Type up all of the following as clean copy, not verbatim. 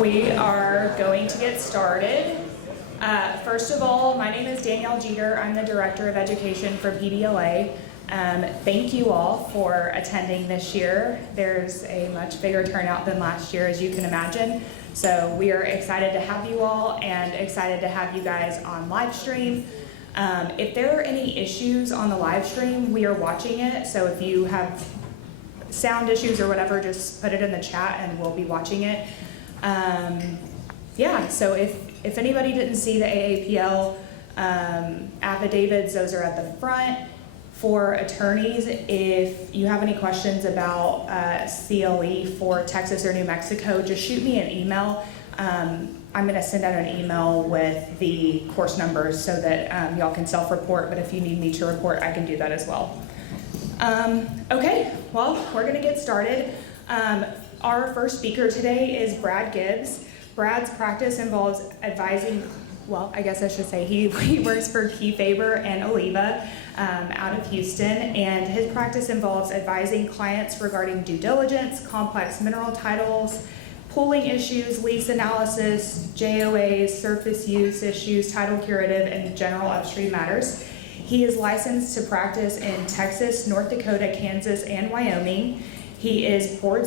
We are going to get started. First of all, my name is Danielle Jeter. I'm the Director of Education for Pbla. Thank you all for attending this year. There's a much bigger turnout than last year, as you can imagine. So we are excited to have you all and excited to have you guys on live stream. If there are any issues on the live stream, we are watching it. So if you have sound issues or whatever, just put it in the chat and we'll be watching it. Yeah, so if anybody didn't see the AAPL affidavits, those are at the front. For attorneys, if you have any questions about CLE for Texas or New Mexico, just shoot me an email. I'm going to send out an email with the course numbers so that y'all can self-report, but if you need me to report, I can do that as well. Okay, well, we're going to get started. Our first speaker today is Brad Gibbs. Brad's practice involves advising, well, I guess I should say he works for Pbla and Oliva out of Houston, and his practice involves advising clients regarding due diligence, complex mineral titles, pooling issues, lease analysis, JOAs, surface use issues, title curative, and general upstream matters. He is licensed to practice in Texas, North Dakota, Kansas, and Wyoming. He is a board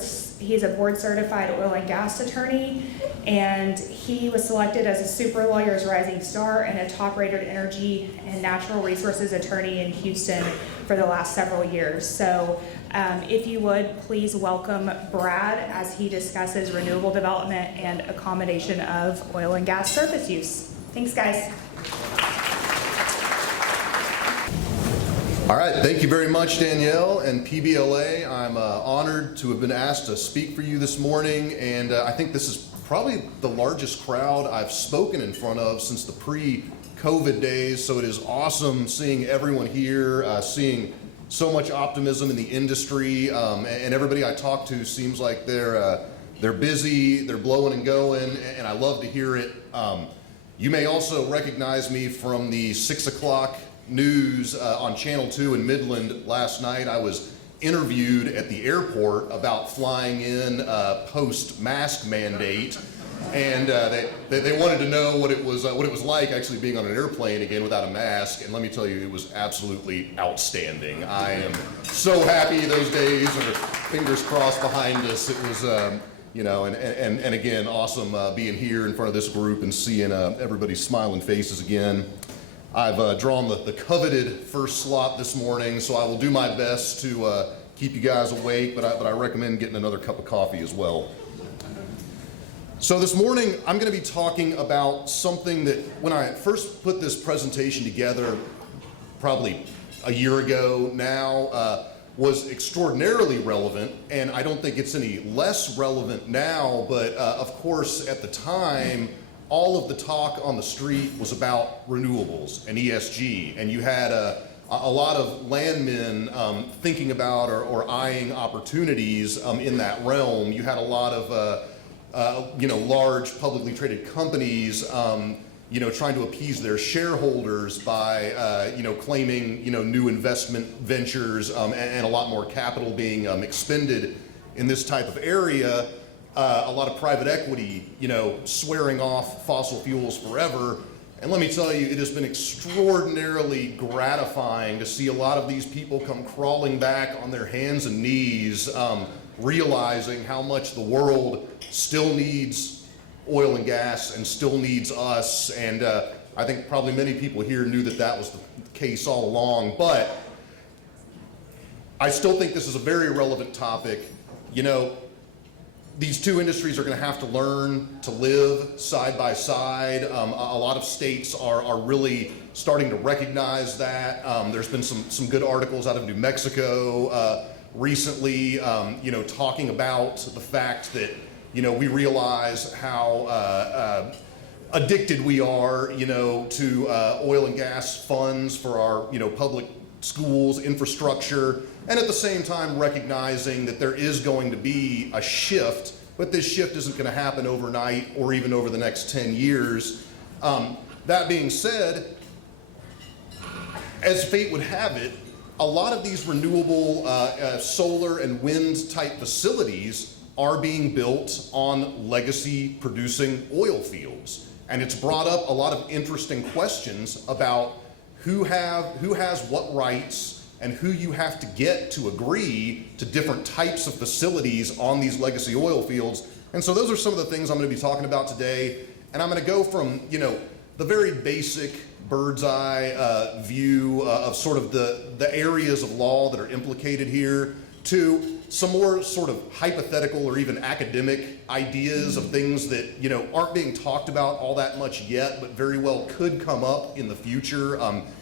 certified oil and gas attorney, and he was selected as a Super Lawyers Rising Star and a top rated energy and natural resources attorney in Houston for the last several years. So if you would, please welcome Brad as he discusses renewable development and accommodation of oil and gas surface use. Thanks, guys. All right, thank you very much, Danielle and Pbla. I'm honored to have been asked to speak for you this morning, and I think this is probably the largest crowd I've spoken in front of since the pre-COVID days, so it is awesome seeing everyone here, seeing so much optimism in the industry, and everybody I talk to seems like they're busy, they're blowing and going, and I love to hear it. You may also recognize me from the 6 o'clock news on Channel 2 in Midland last night. I was interviewed at the airport about flying in post-mask mandate, and they wanted to know what it was like actually being on an airplane again without a mask, and let me tell you, it was absolutely outstanding. I am so happy those days are fingers crossed behind us. It was you know, and again, awesome being here in front of this group and seeing everybody's smiling faces again. I've drawn the coveted first slot this morning, so I will do my best to keep you guys awake, but I recommend getting another cup of coffee as well. So this morning, I'm going to be talking about something that when I first put this presentation together, probably a year ago now, was extraordinarily relevant, and I don't think it's any less relevant now, but of course, at the time, all of the talk on the street was about renewables and ESG, and you had a lot of landmen thinking about or eyeing opportunities in that realm. You had a lot of large publicly traded companies trying to appease their shareholders by claiming new investment ventures and a lot more capital being expended in this type of area. A lot of private equity, swearing off fossil fuels forever. And let me tell you, it has been extraordinarily gratifying to see a lot of these people come crawling back on their hands and knees, realizing how much the world still needs oil and gas and still needs us. And I think probably many people here knew that that was the case all along. But I still think this is a very relevant topic. These two industries are going to have to learn to live side by side. A lot of states are really starting to recognize that. There's been some good articles out of New Mexico recently, talking about the fact that, we realize how addicted we are, to oil and gas funds for our, public schools, infrastructure, and at the same time recognizing that there is going to be a shift, but this shift isn't going to happen overnight or even over the next 10 years. That being said, as fate would have it, a lot of these renewable solar and wind type facilities are being built on legacy producing oil fields. And it's brought up a lot of interesting questions about who has what rights and who you have to get to agree to different types of facilities on these legacy oil fields. And so those are some of the things I'm going to be talking about today. And I'm going to go from, the very basic bird's eye view of sort of the areas of law that are implicated here to some more sort of hypothetical or even academic ideas of things that, aren't being talked about all that much yet, but very well could come up in the future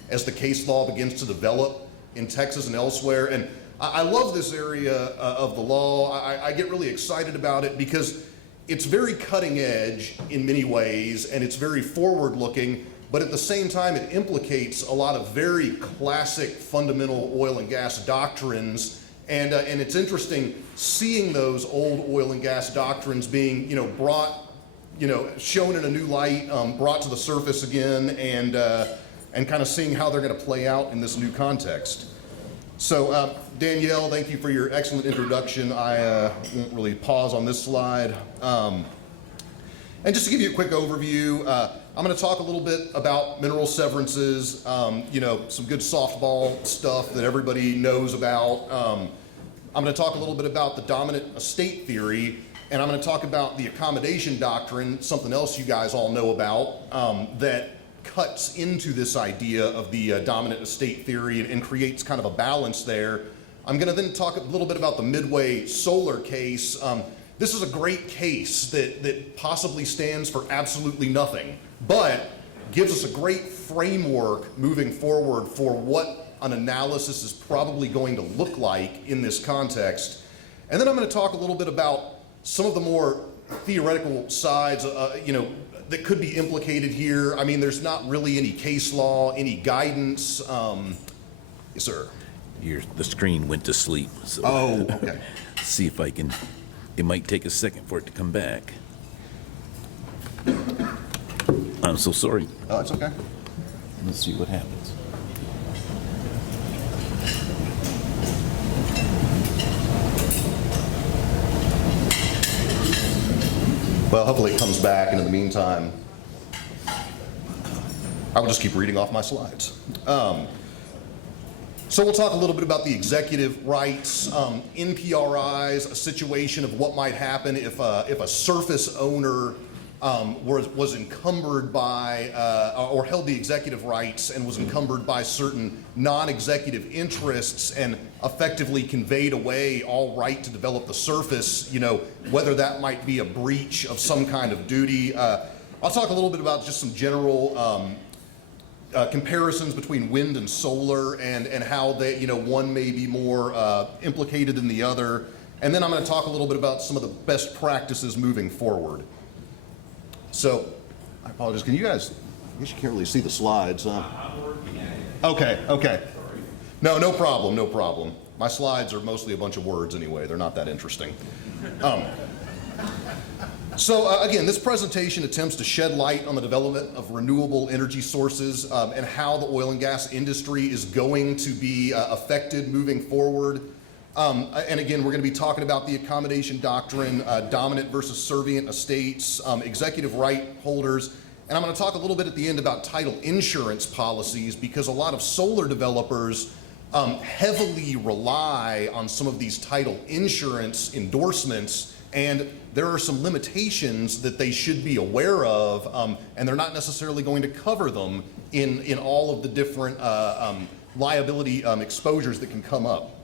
as the case law begins to develop in Texas and elsewhere. And I love this area of the law. I get really excited about it because it's very cutting edge in many ways, and it's very forward-looking, but at the same time, it implicates a lot of very classic fundamental oil and gas doctrines. And it's interesting seeing those old oil and gas doctrines being, brought, shown in a new light, brought to the surface again, and kind of seeing how they're going to play out in this new context. So Danielle, thank you for your excellent introduction. I won't really pause on this slide. And just to give you a quick overview, I'm going to talk a little bit about mineral severances, some good softball stuff that everybody knows about. I'm going to talk a little bit about the dominant estate theory, and I'm going to talk about the accommodation doctrine, something else you guys all know about, that cuts into this idea of the dominant estate theory and creates kind of a balance there. I'm going to then talk a little bit about the Midway solar case. This is a great case that possibly stands for absolutely nothing, but gives us a great framework moving forward for what an analysis is probably going to look like in this context. And then I'm going to talk a little bit about some of the more theoretical sides, that could be implicated here. I mean, there's not really any case law, any guidance. Yes, sir. The screen went to sleep. So Oh, okay. see if I can. It might take a second for it to come back. I'm so sorry. Oh, it's okay. Let's see what happens. Well, hopefully it comes back, and in the meantime, I will just keep reading off my slides. So we'll talk a little bit about the executive rights, NPRIs, a situation of what might happen if a surface owner was encumbered by, or held the executive rights and was encumbered by certain non-executive interests and effectively conveyed away all right to develop the surface, whether that might be a breach of some kind of duty. I'll talk a little bit about just some general comparisons between wind and solar and how they, one may be more implicated than the other. And then I'm going to talk a little bit about some of the best practices moving forward. So, I apologize. Can you guys, I guess you can't really see the slides. I'm working at it. Okay. No problem. My slides are mostly a bunch of words anyway. They're not that interesting. So again, this presentation attempts to shed light on the development of renewable energy sources and how the oil and gas industry is going to be affected moving forward. And again, we're going to be talking about the accommodation doctrine, dominant versus servient estates, executive right holders, and I'm going to talk a little bit at the end about title insurance policies because a lot of solar developers heavily rely on some of these title insurance endorsements, and there are some limitations that they should be aware of, and they're not necessarily going to cover them in all of the different liability exposures that can come up.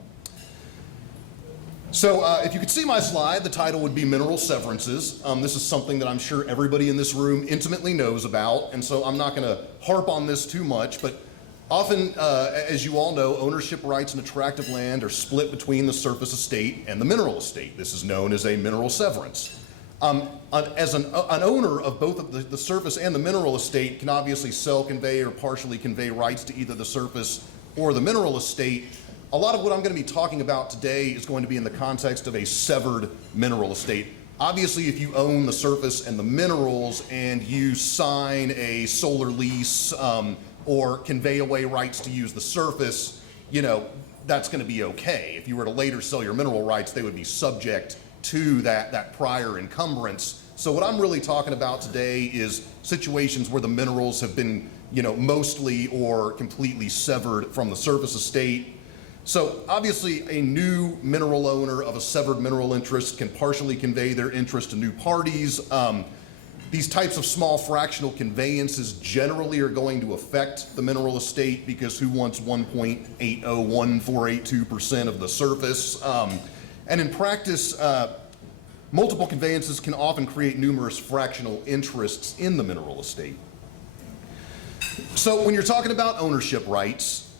So if you could see my slide, the title would be Mineral Severances. This is something that I'm sure everybody in this room intimately knows about, and so I'm not going to harp on this too much, but often, as you all know, ownership rights in a tract of land are split between the surface estate and the mineral estate. This is known as a mineral severance. As an owner of both of the surface and the mineral estate can obviously sell, convey, or partially convey rights to either the surface or the mineral estate. A lot of what I'm going to be talking about today is going to be in the context of a severed mineral estate. Obviously, if you own the surface and the minerals and you sign a solar lease or convey away rights to use the surface, that's going to be okay. If you were to later sell your mineral rights, they would be subject to that prior encumbrance. So what I'm really talking about today is situations where the minerals have been, mostly or completely severed from the surface estate. So obviously a new mineral owner of a severed mineral interest can partially convey their interest to new parties. These types of small fractional conveyances generally are going to affect the mineral estate because who wants 1.801482% of the surface? And in practice, multiple conveyances can often create numerous fractional interests in the mineral estate. So when you're talking about ownership rights,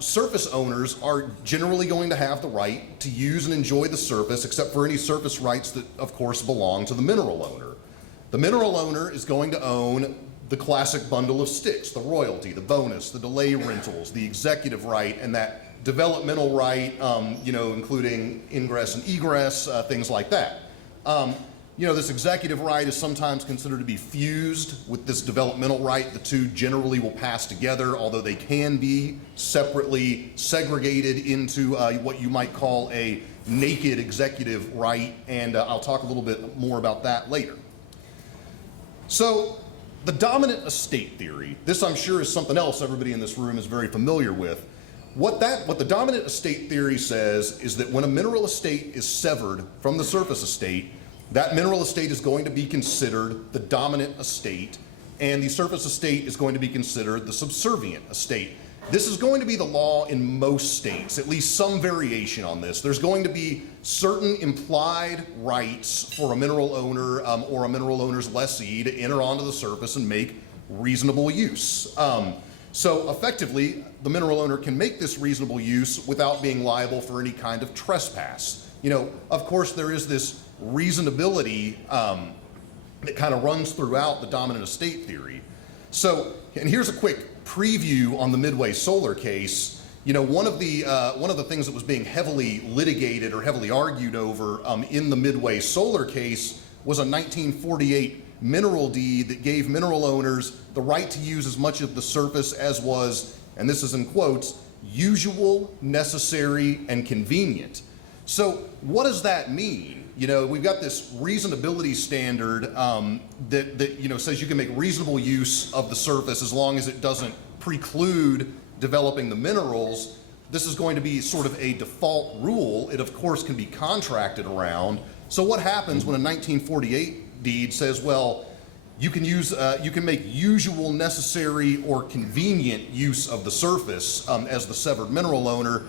surface owners are generally going to have the right to use and enjoy the surface, except for any surface rights that, of course, belong to the mineral owner. The mineral owner is going to own the classic bundle of sticks, the royalty, the bonus, the delay rentals, the executive right, and that developmental right, including ingress and egress, things like that. This executive right is sometimes considered to be fused with this developmental right. The two generally will pass together, although they can be separately segregated into what you might call a naked executive right, and I'll talk a little bit more about that later. So the dominant estate theory, this I'm sure is something else everybody in this room is very familiar with. What the dominant estate theory says is that when a mineral estate is severed from the surface estate, that mineral estate is going to be considered the dominant estate, and the surface estate is going to be considered the subservient estate. This is going to be the law in most states, at least some variation on this. There's going to be certain implied rights for a mineral owner or a mineral owner's lessee to enter onto the surface and make reasonable use. So effectively, the mineral owner can make this reasonable use without being liable for any kind of trespass. Of course, there is this reasonability that kind of runs throughout the dominant estate theory. So, and here's a quick preview on the Midway Solar case. One of the things that was being heavily litigated or heavily argued over in the Midway Solar case was a 1948 mineral deed that gave mineral owners the right to use as much of the surface as was, and this is in quotes, usual, necessary, and convenient. So what does that mean? We've got this reasonability standard that says you can make reasonable use of the surface as long as it doesn't preclude developing the minerals. This is going to be sort of a default rule. It, of course, can be contracted around. So what happens when a 1948 deed says, well, you can make usual, necessary, or convenient use of the surface as the severed mineral owner?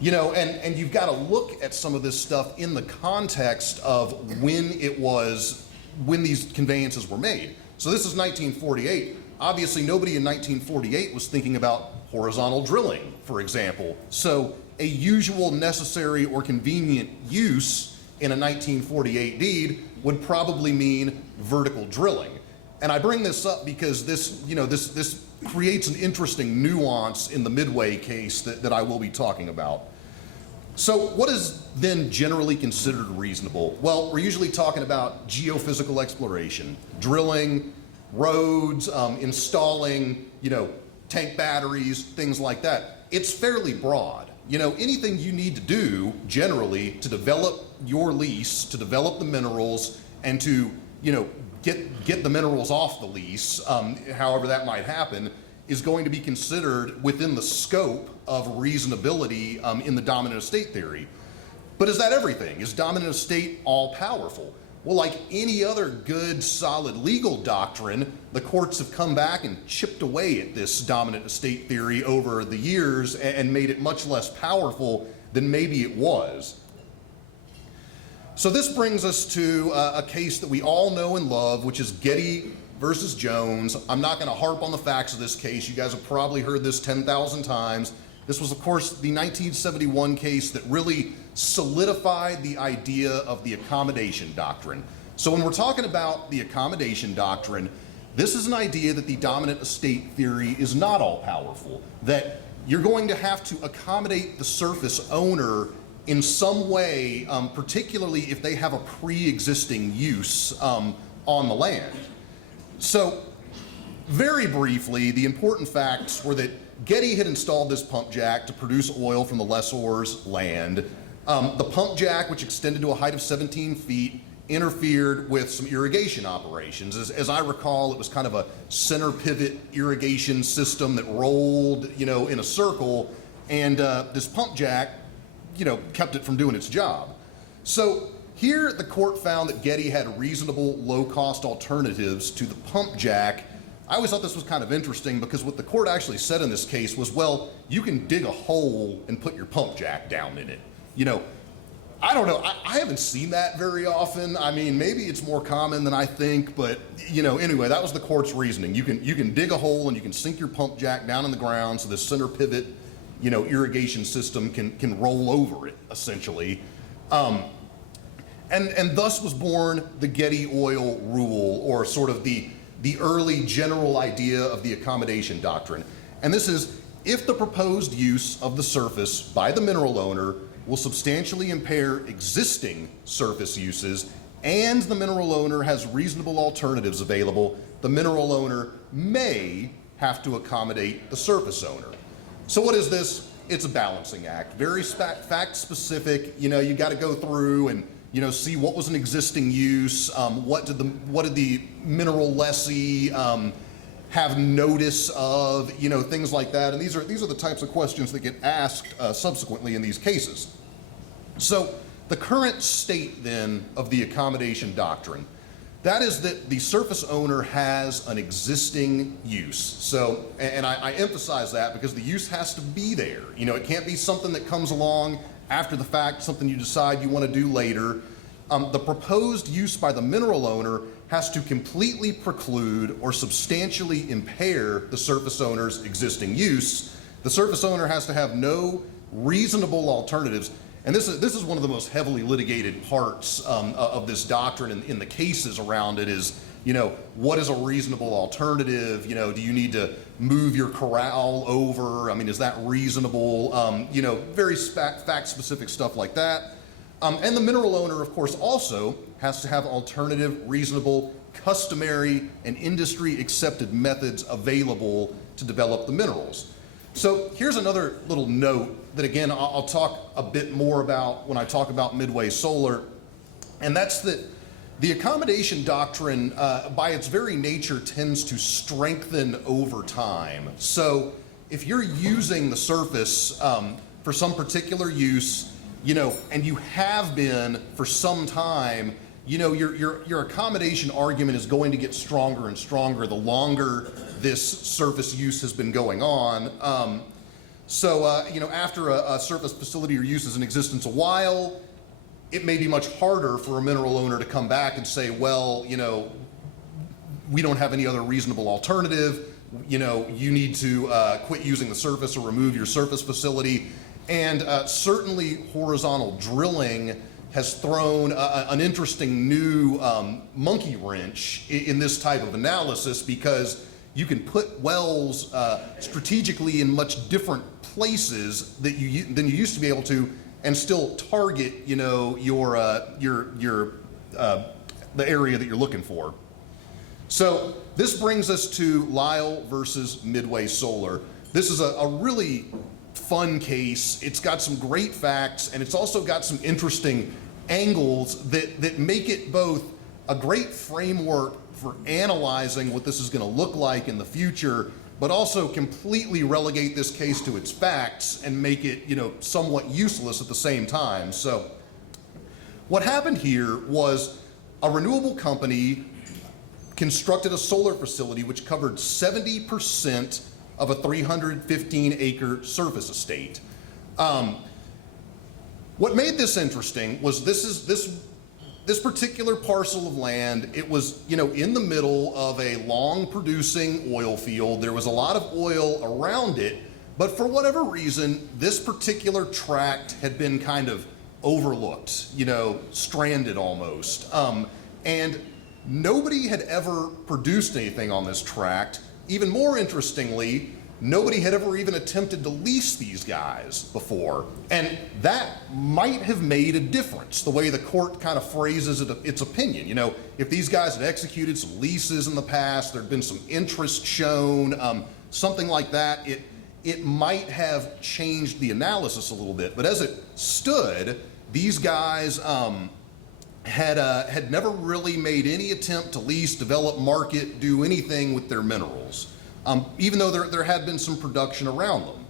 And you've got to look at some of this stuff in the context of when these conveyances were made. So this is 1948. Obviously, nobody in 1948 was thinking about horizontal drilling, for example. So a usual, necessary, or convenient use in a 1948 deed would probably mean vertical drilling. And I bring this up because this creates an interesting nuance in the Midway case that I will be talking about. So what is then generally considered reasonable? Well, we're usually talking about geophysical exploration, drilling, roads, installing, tank batteries, things like that. It's fairly broad. Anything you need to do generally to develop your lease, to develop the minerals, and to, get the minerals off the lease, however that might happen, is going to be considered within the scope of reasonability in the dominant estate theory. But is that everything? Is dominant estate all powerful? Well, like any other good, solid legal doctrine, the courts have come back and chipped away at this dominant estate theory over the years and made it much less powerful than maybe it was. So this brings us to a case that we all know and love, which is Getty versus Jones. I'm not going to harp on the facts of this case. You guys have probably heard this 10,000 times. This was, of course, the 1971 case that really solidified the idea of the accommodation doctrine. So when we're talking about the accommodation doctrine, this is an idea that the dominant estate theory is not all powerful, that you're going to have to accommodate the surface owner in some way, particularly if they have a pre-existing use on the land. So, very briefly, the important facts were that Getty had installed this pump jack to produce oil from the lessor's land. The pump jack, which extended to a height of 17 feet, interfered with some irrigation operations. As I recall, it was kind of a center pivot irrigation system that rolled, in a circle, and this pump jack, kept it from doing its job. So here the court found that Getty had reasonable low-cost alternatives to the pump jack. I always thought this was kind of interesting because what the court actually said in this case was, well, you can dig a hole and put your pump jack down in it. I don't know. I haven't seen that very often. I mean, maybe it's more common than I think, but anyway, that was the court's reasoning. You can dig a hole and you can sink your pump jack down in the ground so the center pivot, irrigation system can roll over it essentially. And thus was born the Getty Oil Rule, or sort of the early general idea of the accommodation doctrine. And this is, if the proposed use of the surface by the mineral owner will substantially impair existing surface uses and the mineral owner has reasonable alternatives available, the mineral owner may have to accommodate the surface owner. So what is this? It's a balancing act, very fact specific. You got to go through and see what was an existing use, what did the mineral lessee have notice of, things like that. And these are the types of questions that get asked subsequently in these cases. So the current state then of the accommodation doctrine, that is that the surface owner has an existing use. So, and I emphasize that because the use has to be there. It can't be something that comes along after the fact, something you decide you want to do later. The proposed use by the mineral owner has to completely preclude or substantially impair the surface owner's existing use. The surface owner has to have no reasonable alternatives. And this is one of the most heavily litigated parts of this doctrine in the cases around it is, what is a reasonable alternative? Do you need to move your corral over? I mean, is that reasonable? Very fact-specific stuff like that. And the mineral owner, of course, also has to have alternative, reasonable, customary, and industry-accepted methods available to develop the minerals. So here's another little note that, again, I'll talk a bit more about when I talk about Midway Solar, and that's that the accommodation doctrine, by its very nature, tends to strengthen over time. So if you're using the surface for some particular use, and you have been for some time, your accommodation argument is going to get stronger and stronger the longer this surface use has been going on. After a surface facility or use is in existence a while, it may be much harder for a mineral owner to come back and say, well, we don't have any other reasonable alternative. You need to quit using the surface or remove your surface facility. And certainly horizontal drilling has thrown an interesting new monkey wrench in this type of analysis, because you can put wells strategically in much different places than you used to be able to, and still target the area that you're looking for. So this brings us to Lyle versus Midway Solar. This is a really fun case. It's got some great facts, and it's also got some interesting angles that make it both a great framework for analyzing what this is going to look like in the future, but also completely relegate this case to its facts and make it, somewhat useless at the same time. So what happened here was a renewable company constructed a solar facility which covered 70% of a 315-acre surface estate. What made this interesting was this particular parcel of land. It was, in the middle of a long-producing oil field. There was a lot of oil around it, but for whatever reason, this particular tract had been kind of overlooked, stranded almost. And nobody had ever produced anything on this tract. Even more interestingly, nobody had ever even attempted to lease these guys before. And that might have made a difference, the way the court kind of phrases its opinion. If these guys had executed some leases in the past, there'd been some interest shown, something like that, it might have changed the analysis a little bit. But as it stood, these guys had never really made any attempt to lease, develop, market, do anything with their minerals, even though there had been some production around them.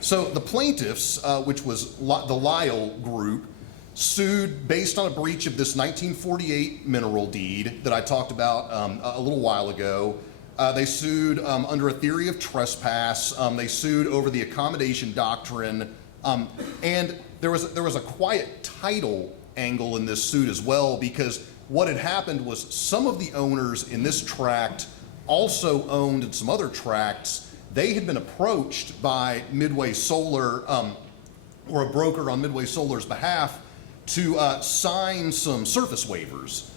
So the plaintiffs, which was the Lyle Group, sued based on a breach of this 1948 mineral deed that I talked about a little while ago. They sued under a theory of trespass. They sued over the accommodation doctrine, and there was a quiet title angle in this suit as well, because what had happened was some of the owners in this tract also owned in some other tracts. They had been approached by Midway Solar, or a broker on Midway Solar's behalf, to sign some surface waivers,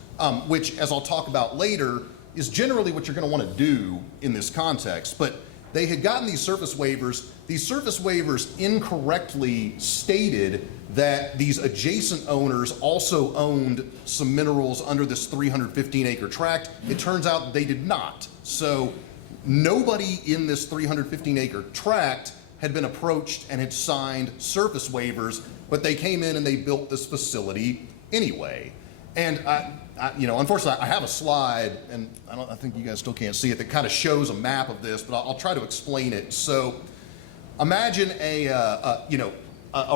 which, as I'll talk about later, is generally what you're going to want to do in this context. But they had gotten these surface waivers. These surface waivers incorrectly stated that these adjacent owners also owned some minerals under this 315-acre tract. It turns out they did not. So nobody in this 315-acre tract had been approached and had signed surface waivers, but they came in and they built this facility anyway. And unfortunately, I have a slide, and I think you guys still can't see it, that kind of shows a map of this, but I'll try to explain it. So imagine a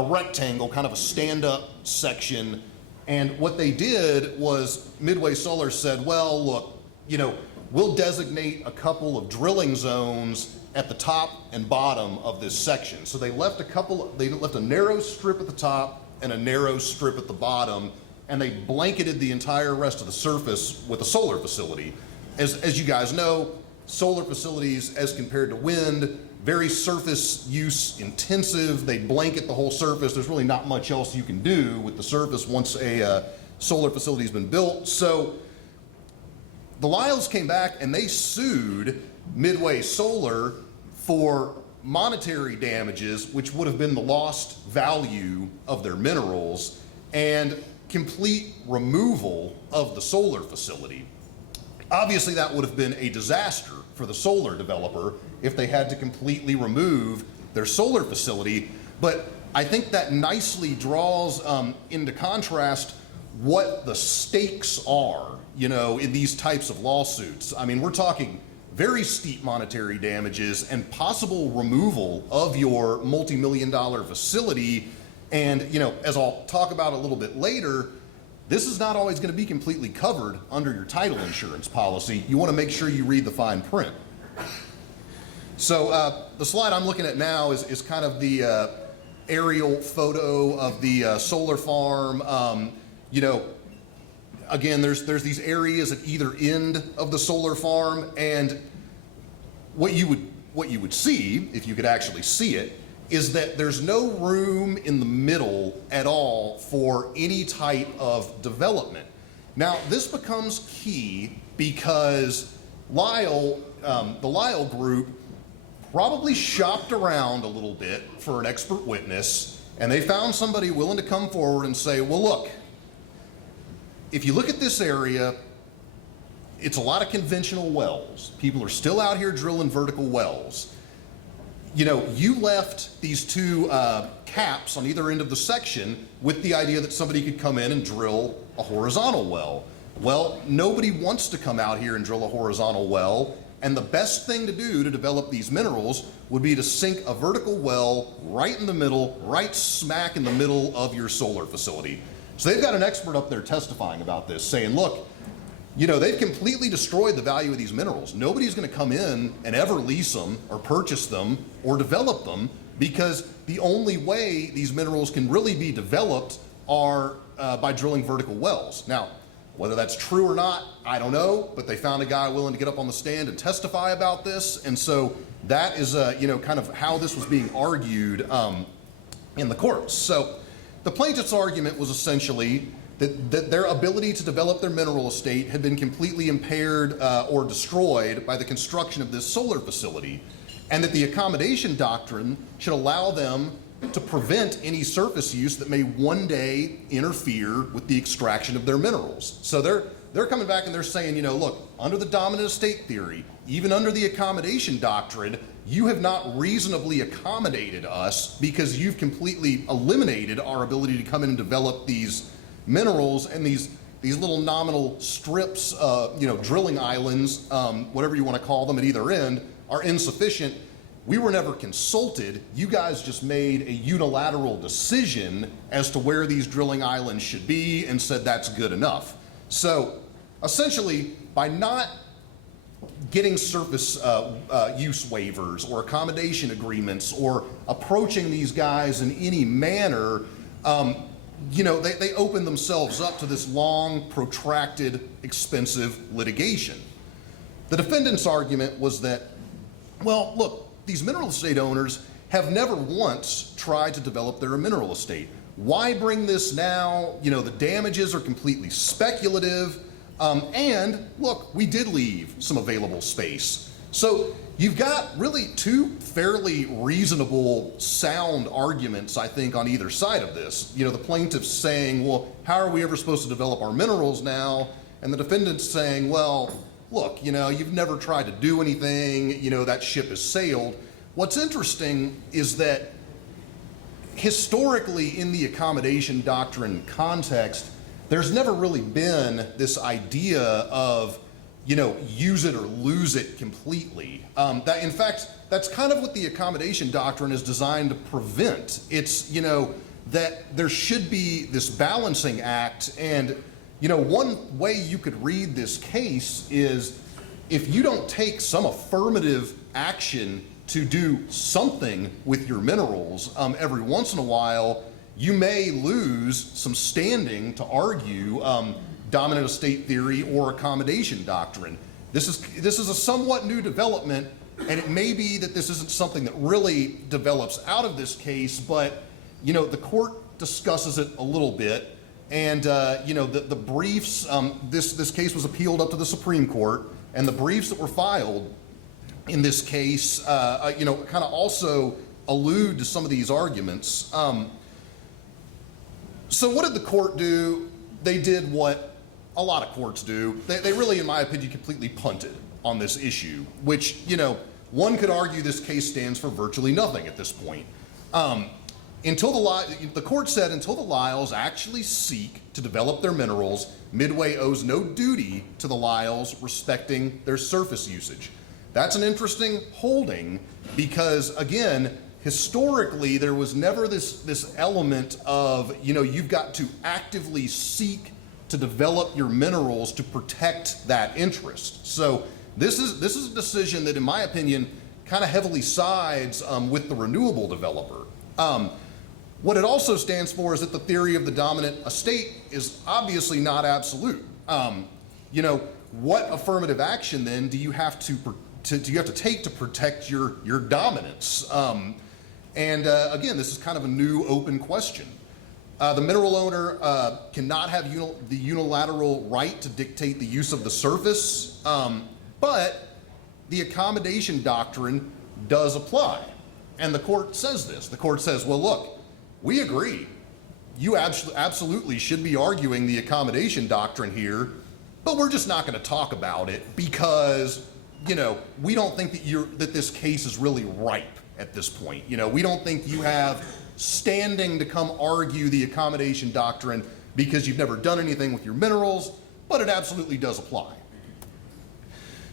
rectangle, kind of a stand-up section, and what they did was Midway Solar said, well, look, we'll designate a couple of drilling zones at the top and bottom of this section. So they left a narrow strip at the top and a narrow strip at the bottom, and they blanketed the entire rest of the surface with a solar facility. As you guys know, solar facilities, as compared to wind, very surface use intensive. They blanket the whole surface. There's really not much else you can do with the surface once a solar facility has been built. So the Lyles came back and they sued Midway Solar for monetary damages, which would have been the lost value of their minerals, and complete removal of the solar facility. Obviously, that would have been a disaster for the solar developer if they had to completely remove their solar facility. But I think that nicely draws into contrast what the stakes are, in these types of lawsuits. I mean, we're talking very steep monetary damages and possible removal of your multi-million-dollar facility. And, as I'll talk about a little bit later, this is not always going to be completely covered under your title insurance policy. You want to make sure you read the fine print. So the slide I'm looking at now is kind of the aerial photo of the solar farm. Again, there's these areas at either end of the solar farm, and what you would see, if you could actually see it, is that there's no room in the middle at all for any type of development. Now, this becomes key because the Lyle Group probably shopped around a little bit for an expert witness, and they found somebody willing to come forward and say, well, look, if you look at this area, it's a lot of conventional wells. People are still out here drilling vertical wells. You left these two caps on either end of the section with the idea that somebody could come in and drill a horizontal well. Well, nobody wants to come out here and drill a horizontal well, and the best thing to do to develop these minerals would be to sink a vertical well right in the middle, right smack in the middle of your solar facility. So they've got an expert up there testifying about this, saying, look, they've completely destroyed the value of these minerals. Nobody's going to come in and ever lease them or purchase them or develop them, because the only way these minerals can really be developed are by drilling vertical wells. Now, whether that's true or not, I don't know, but they found a guy willing to get up on the stand and testify about this, and so that is, kind of how this was being argued in the courts. So the plaintiff's argument was essentially that their ability to develop their mineral estate had been completely impaired or destroyed by the construction of this solar facility, and that the accommodation doctrine should allow them to prevent any surface use that may one day interfere with the extraction of their minerals. So they're coming back and they're saying, you know, look, under the dominant estate theory, even under the accommodation doctrine, you have not reasonably accommodated us because you've completely eliminated our ability to come in and develop these minerals and these little nominal strips, drilling islands, whatever you want to call them at either end, are insufficient. We were never consulted. You guys just made a unilateral decision as to where these drilling islands should be and said that's good enough. So essentially, by not getting surface use waivers or accommodation agreements or approaching these guys in any manner, they open themselves up to this long, protracted, expensive litigation. The defendant's argument was that, well, look, these mineral estate owners have never once tried to develop their mineral estate. Why bring this now? You know, the damages are completely speculative. And look, we did leave some available space. So you've got really two fairly reasonable, sound arguments, I think, on either side of this. You know, the plaintiff's saying, well, how are we ever supposed to develop our minerals now? And the defendant's saying, well, look, you know, you've never tried to do anything, you know, that ship has sailed. What's interesting is that historically in the accommodation doctrine context, there's never really been this idea of, you know, use it or lose it completely. That, in fact, that's kind of what the accommodation doctrine is designed to prevent. It's, you know, that there should be this balancing act. And, you know, one way you could read this case is if you don't take some affirmative action to do something with your minerals every once in a while, you may lose some standing to argue dominant estate theory or accommodation doctrine. This is a somewhat new development, and it may be that this isn't something that really develops out of this case, but you know, the court discusses it a little bit, and you know, the briefs, this case was appealed up to the Supreme Court, and the briefs that were filed in this case, you know, kind of also allude to some of these arguments. So what did the court do? They did what a lot of courts do. They really, in my opinion, completely punted on this issue, which, you know, one could argue this case stands for virtually nothing at this point. The court said until the Lyles actually seek to develop their minerals, Midway owes no duty to the Lyles respecting their surface usage. That's an interesting holding because, again, historically, there was never this element of, you know, you've got to actively seek to develop your minerals to protect that interest. So this is a decision that, in my opinion, kind of heavily sides with the renewable developer. What it also stands for is that the theory of the dominant estate is obviously not absolute. You know, what affirmative action then do you have to take to protect your dominance? Again, this is kind of a new open question. The mineral owner cannot have the unilateral right to dictate the use of the surface, but the accommodation doctrine does apply. And the court says this. The court says, well, look, we agree. You absolutely should be arguing the accommodation doctrine here, but we're just not going to talk about it because, you know, we don't think that this case is really ripe at this point. You know, we don't think you have standing to come argue the accommodation doctrine because you've never done anything with your minerals, but it absolutely does apply.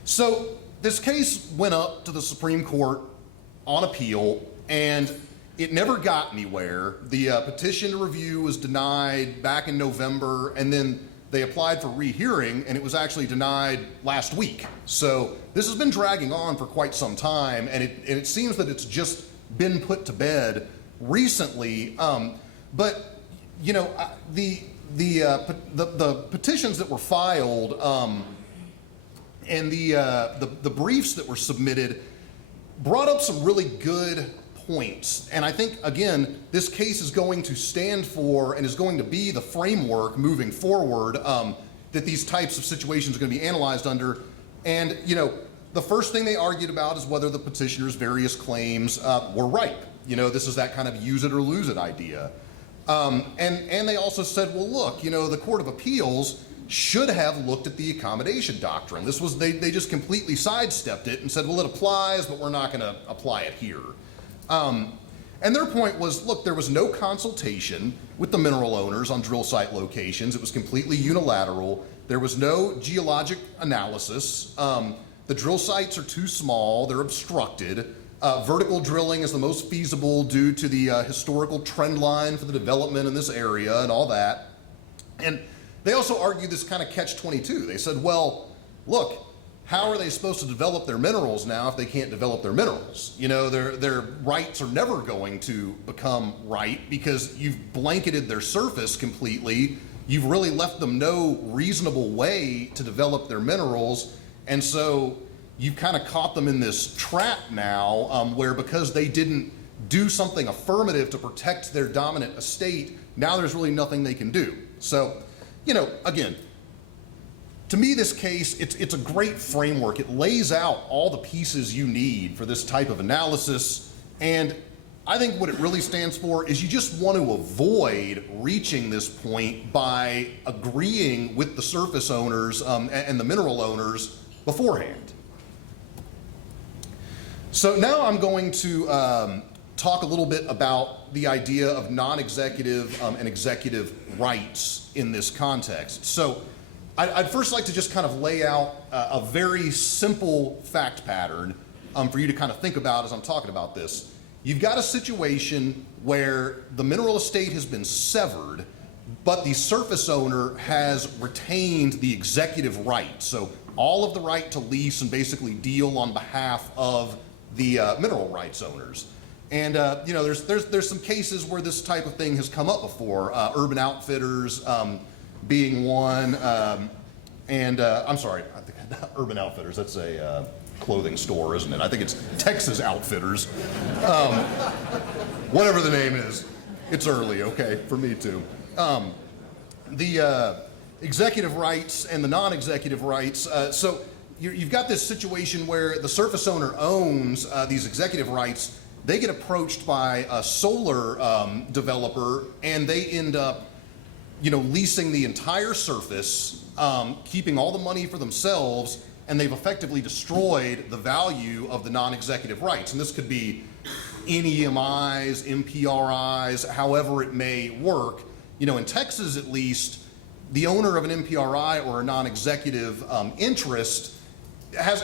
So this case went up to the Supreme Court on appeal, and it never got anywhere. The petition to review was denied back in November, and then they applied for rehearing, and it was actually denied last week. So this has been dragging on for quite some time, and it seems that it's just been put to bed recently. But you know, the petitions that were filed and the briefs that were submitted brought up some really good points. And I think, again, this case is going to stand for and is going to be the framework moving forward that these types of situations are going to be analyzed under. And, you know, the first thing they argued about is whether the petitioner's various claims were ripe. You know, this is that kind of use it or lose it idea. And they also said, well, look, you know, the Court of Appeals should have looked at the accommodation doctrine. This was, they just completely sidestepped it and said, well, it applies, but we're not going to apply it here. And their point was, look, there was no consultation with the mineral owners on drill site locations. It was completely unilateral. There was no geologic analysis. The drill sites are too small. They're obstructed. Vertical drilling is the most feasible due to the historical trend line for the development in this area and all that. And they also argued this kind of catch-22. They said, well, look, how are they supposed to develop their minerals now if they can't develop their minerals? You know, their rights are never going to become right because you've blanketed their surface completely. You've really left them no reasonable way to develop their minerals. And so you've kind of caught them in this trap now where because they didn't do something affirmative to protect their dominant estate, now there's really nothing they can do. So, you know, again, to me, this case, it's a great framework. It lays out all the pieces you need for this type of analysis. And I think what it really stands for is you just want to avoid reaching this point by agreeing with the surface owners and the mineral owners beforehand. So now I'm going to talk a little bit about the idea of non-executive and executive rights in this context. So I'd first like to just kind of lay out a very simple fact pattern for you to kind of think about as I'm talking about this. You've got a situation where the mineral estate has been severed, but the surface owner has retained the executive right. So all of the right to lease and basically deal on behalf of the mineral rights owners. And you know, there's some cases where this type of thing has come up before. Urban Outfitters being one, and I'm sorry, I think Urban Outfitters, that's a clothing store, isn't it? I think it's Texas Outfitters. Whatever the name is, it's early, okay, for me too. The executive rights and the non-executive rights, so you've got this situation where the surface owner owns these executive rights. They get approached by a solar developer and they end up, you know, leasing the entire surface, keeping all the money for themselves, and they've effectively destroyed the value of the non-executive rights. And this could be NEMIs, MPRIs, however it may work. You know, in Texas at least, the owner of an MPRI or a non-executive interest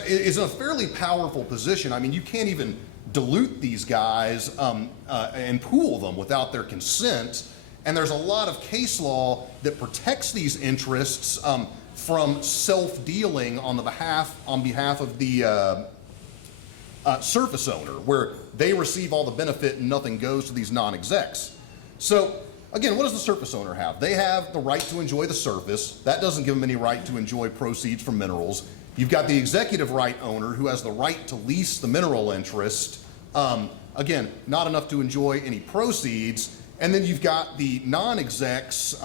is in a fairly powerful position. I mean, you can't even dilute these guys and pool them without their consent. And there's a lot of case law that protects these interests from self-dealing on behalf of the surface owner, where they receive all the benefit and nothing goes to these non-execs. So again, what does the surface owner have? They have the right to enjoy the surface. That doesn't give them any right to enjoy proceeds from minerals. You've got the executive right owner who has the right to lease the mineral interest. Again, not enough to enjoy any proceeds. And then you've got the non-execs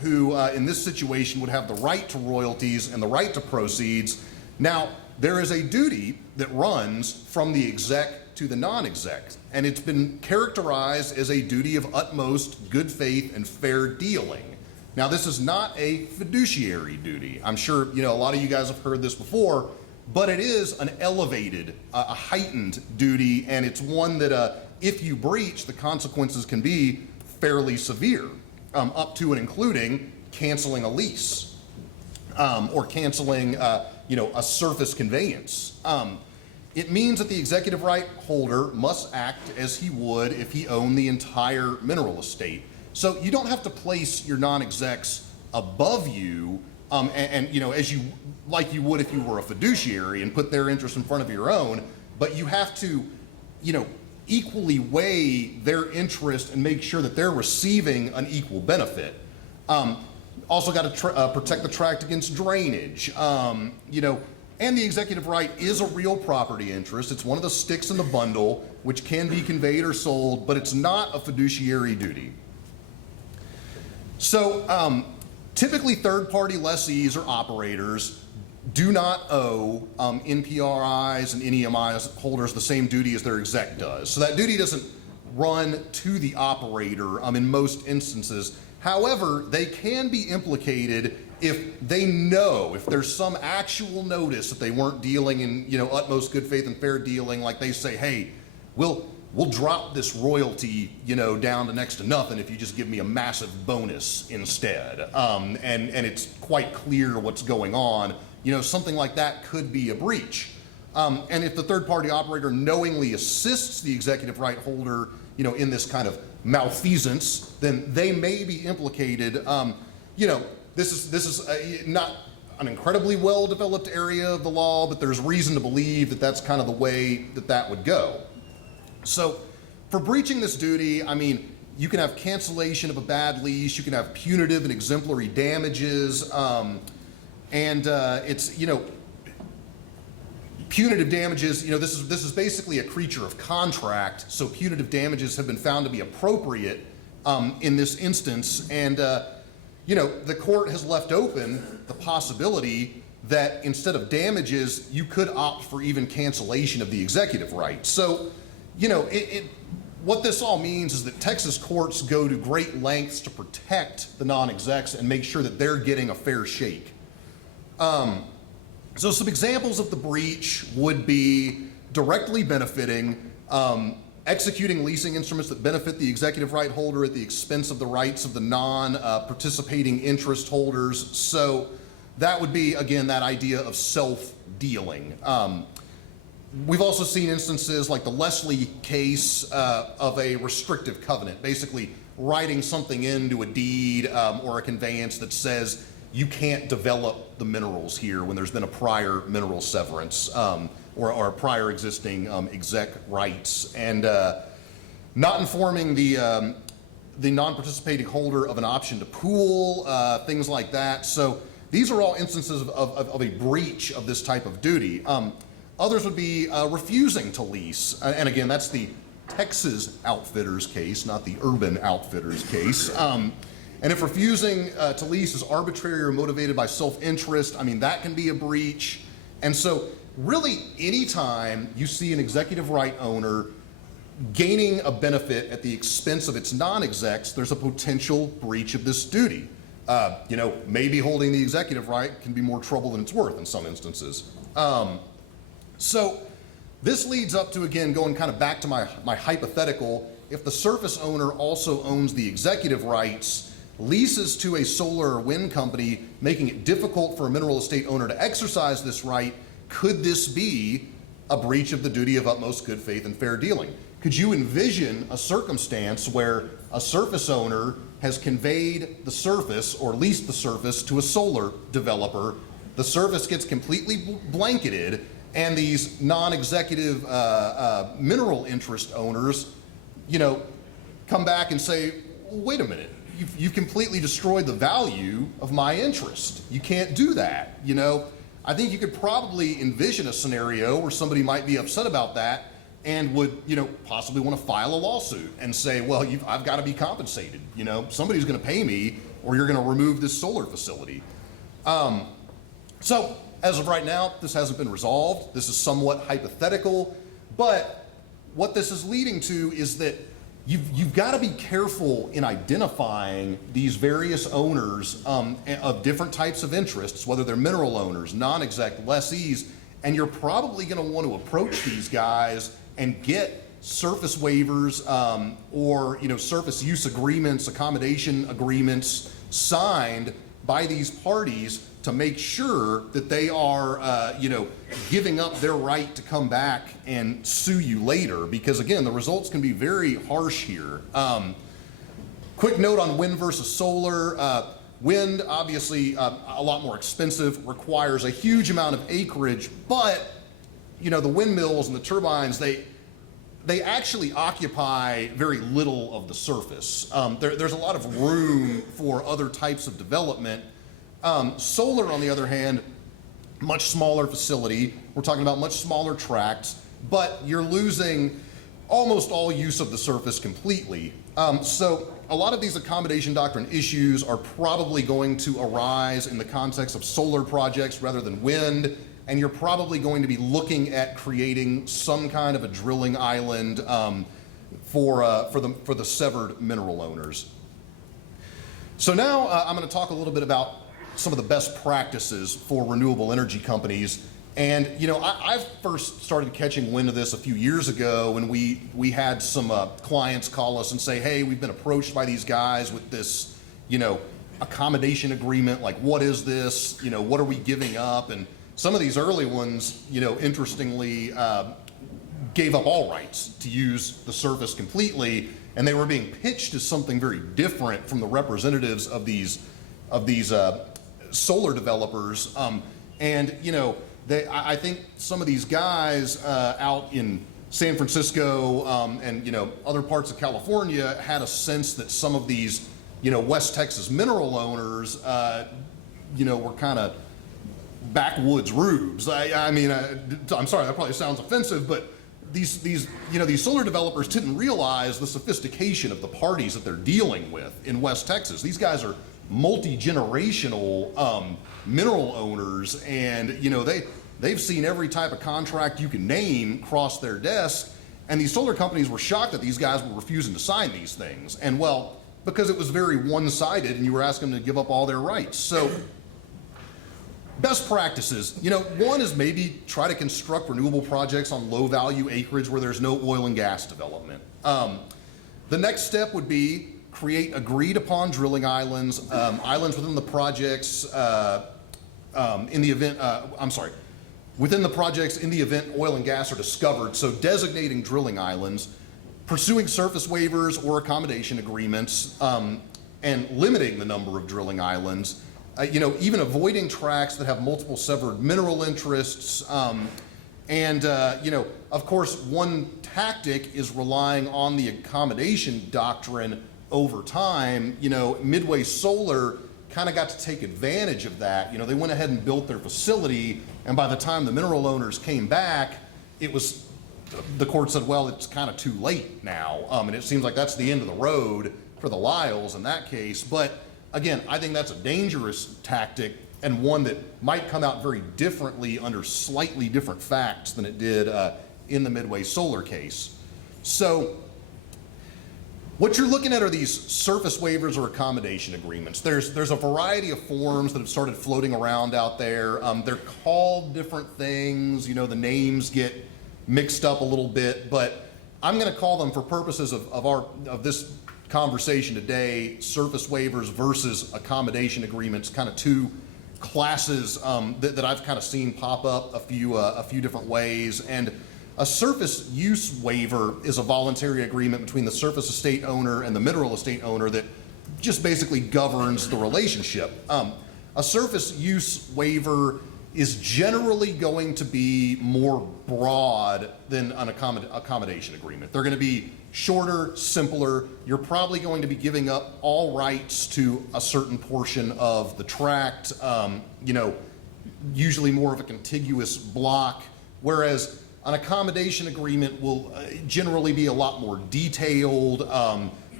who, in this situation, would have the right to royalties and the right to proceeds. Now, there is a duty that runs from the exec to the non-exec, and it's been characterized as a duty of utmost good faith and fair dealing. Now, this is not a fiduciary duty. I'm sure, you know, a lot of you guys have heard this before, but it is an elevated, a heightened duty, and it's one that if you breach, the consequences can be fairly severe, up to and including canceling a lease or canceling you know, a surface conveyance. It means that the executive right holder must act as he would if he owned the entire mineral estate. So you don't have to place your non-execs above you and you know, as you like you would if you were a fiduciary and put their interests in front of your own, but you have to, you know, equally weigh their interest and make sure that they're receiving an equal benefit. Also got to protect the tract against drainage. You know, and the executive right is a real property interest. It's one of the sticks in the bundle, which can be conveyed or sold, but it's not a fiduciary duty. So typically third-party lessees or operators do not owe NPRIs and NEMIs holders the same duty as their exec does. So that duty doesn't run to the operator in most instances. However, they can be implicated if they know, if there's some actual notice that they weren't dealing in, utmost good faith and fair dealing, like they say, hey, we'll drop this royalty, down to next to nothing if you just give me a massive bonus instead. And it's quite clear what's going on. Something like that could be a breach. And if the third-party operator knowingly assists the executive right holder, in this kind of malfeasance, then they may be implicated. This is not an incredibly well-developed area of the law, but there's reason to believe that that's kind of the way that would go. So for breaching this duty, you can have cancellation of a bad lease, you can have punitive and exemplary damages, punitive damages, this is basically a creature of contract, so punitive damages have been found to be appropriate in this instance, and the court has left open the possibility that instead of damages, you could opt for even cancellation of the executive right. So, what this all means is that Texas courts go to great lengths to protect the non-execs and make sure that they're getting a fair shake. So some examples of the breach would be directly benefiting, executing leasing instruments that benefit the executive right holder at the expense of the rights of the non-participating interest holders. So that would be, again, that idea of self-dealing. We've also seen instances like the Leslie case of a restrictive covenant, basically writing something into a deed or a conveyance that says you can't develop the minerals here when there's been a prior mineral severance or a prior existing exec rights, and not informing the non-participating holder of an option to pool, things like that. So these are all instances of a breach of this type of duty. Others would be refusing to lease, and again, that's the Texas Outfitters case, not the Urban Outfitters case. And if refusing to lease is arbitrary or motivated by self-interest, that can be a breach. And so really anytime you see an executive right owner gaining a benefit at the expense of its non-execs, there's a potential breach of this duty. Maybe holding the executive right can be more trouble than it's worth in some instances. So this leads up to, again, going kind of back to my hypothetical, if the surface owner also owns the executive rights, leases to a solar or wind company, making it difficult for a mineral estate owner to exercise this right, could this be a breach of the duty of utmost good faith and fair dealing? Could you envision a circumstance where a surface owner has conveyed the surface or leased the surface to a solar developer, the surface gets completely blanketed, and these non-executive mineral interest owners, come back and say, wait a minute, you've completely destroyed the value of my interest. You can't do that. I think you could probably envision a scenario where somebody might be upset about that and would, possibly want to file a lawsuit and say, well, I've got to be compensated. Somebody's going to pay me, or you're going to remove this solar facility. So as of right now, this hasn't been resolved. This is somewhat hypothetical, but what this is leading to is that you've got to be careful in identifying these various owners of different types of interests, whether they're mineral owners, non-exec, lessees, and you're probably going to want to approach these guys and get surface waivers or surface use agreements, accommodation agreements signed by these parties to make sure that they are, giving up their right to come back and sue you later, because again, the results can be very harsh here. Quick note on wind versus solar. Wind, obviously, a lot more expensive, requires a huge amount of acreage, but the windmills and the turbines, they actually occupy very little of the surface. There's a lot of room for other types of development. Solar, on the other hand, much smaller facility. We're talking about much smaller tracts, but you're losing almost all use of the surface completely. So a lot of these accommodation doctrine issues are probably going to arise in the context of solar projects rather than wind, and you're probably going to be looking at creating some kind of a drilling island for the severed mineral owners. So now I'm going to talk a little bit about some of the best practices for renewable energy companies. And I first started catching wind of this a few years ago when we had some clients call us and say, hey, we've been approached by these guys with this, accommodation agreement. Like, what is this? What are we giving up? And some of these early ones, interestingly, gave up all rights to use the surface completely, and they were being pitched as something very different from the representatives of these solar developers. I think some of these guys out in San Francisco and other parts of California had a sense that some of these West Texas mineral owners were kind of backwoods rubes. I'm sorry, that probably sounds offensive, but these solar developers didn't realize the sophistication of the parties that they're dealing with in West Texas. These guys are multi-generational mineral owners, and they've seen every type of contract you can name cross their desk, and these solar companies were shocked that these guys were refusing to sign these things. And well, because it was very one-sided and you were asking them to give up all their rights. So best practices, one is maybe try to construct renewable projects on low-value acreage where there's no oil and gas development. The next step would be create agreed-upon drilling islands, islands within the projects within the projects in the event oil and gas are discovered. So designating drilling islands, pursuing surface waivers or accommodation agreements, and limiting the number of drilling islands. Even avoiding tracts that have multiple severed mineral interests. Of course, one tactic is relying on the accommodation doctrine over time. Midway Solar kind of got to take advantage of that. They went ahead and built their facility, and by the time the mineral owners came back, the court said, well, it's kind of too late now. And it seems like that's the end of the road for the Lyles in that case. But again, I think that's a dangerous tactic and one that might come out very differently under slightly different facts than it did in the Midway Solar case. So what you're looking at are these surface waivers or accommodation agreements. There's a variety of forms that have started floating around out there. They're called different things. The names get mixed up a little bit, but I'm going to call them, for purposes of this conversation today, surface waivers versus accommodation agreements, kind of two classes that I've kind of seen pop up a few different ways. And a surface use waiver is a voluntary agreement between the surface estate owner and the mineral estate owner that just basically governs the relationship. A surface use waiver is generally going to be more broad than an accommodation agreement. They're going to be shorter, simpler. You're probably going to be giving up all rights to a certain portion of the tract, usually more of a contiguous block, whereas an accommodation agreement will generally be a lot more detailed.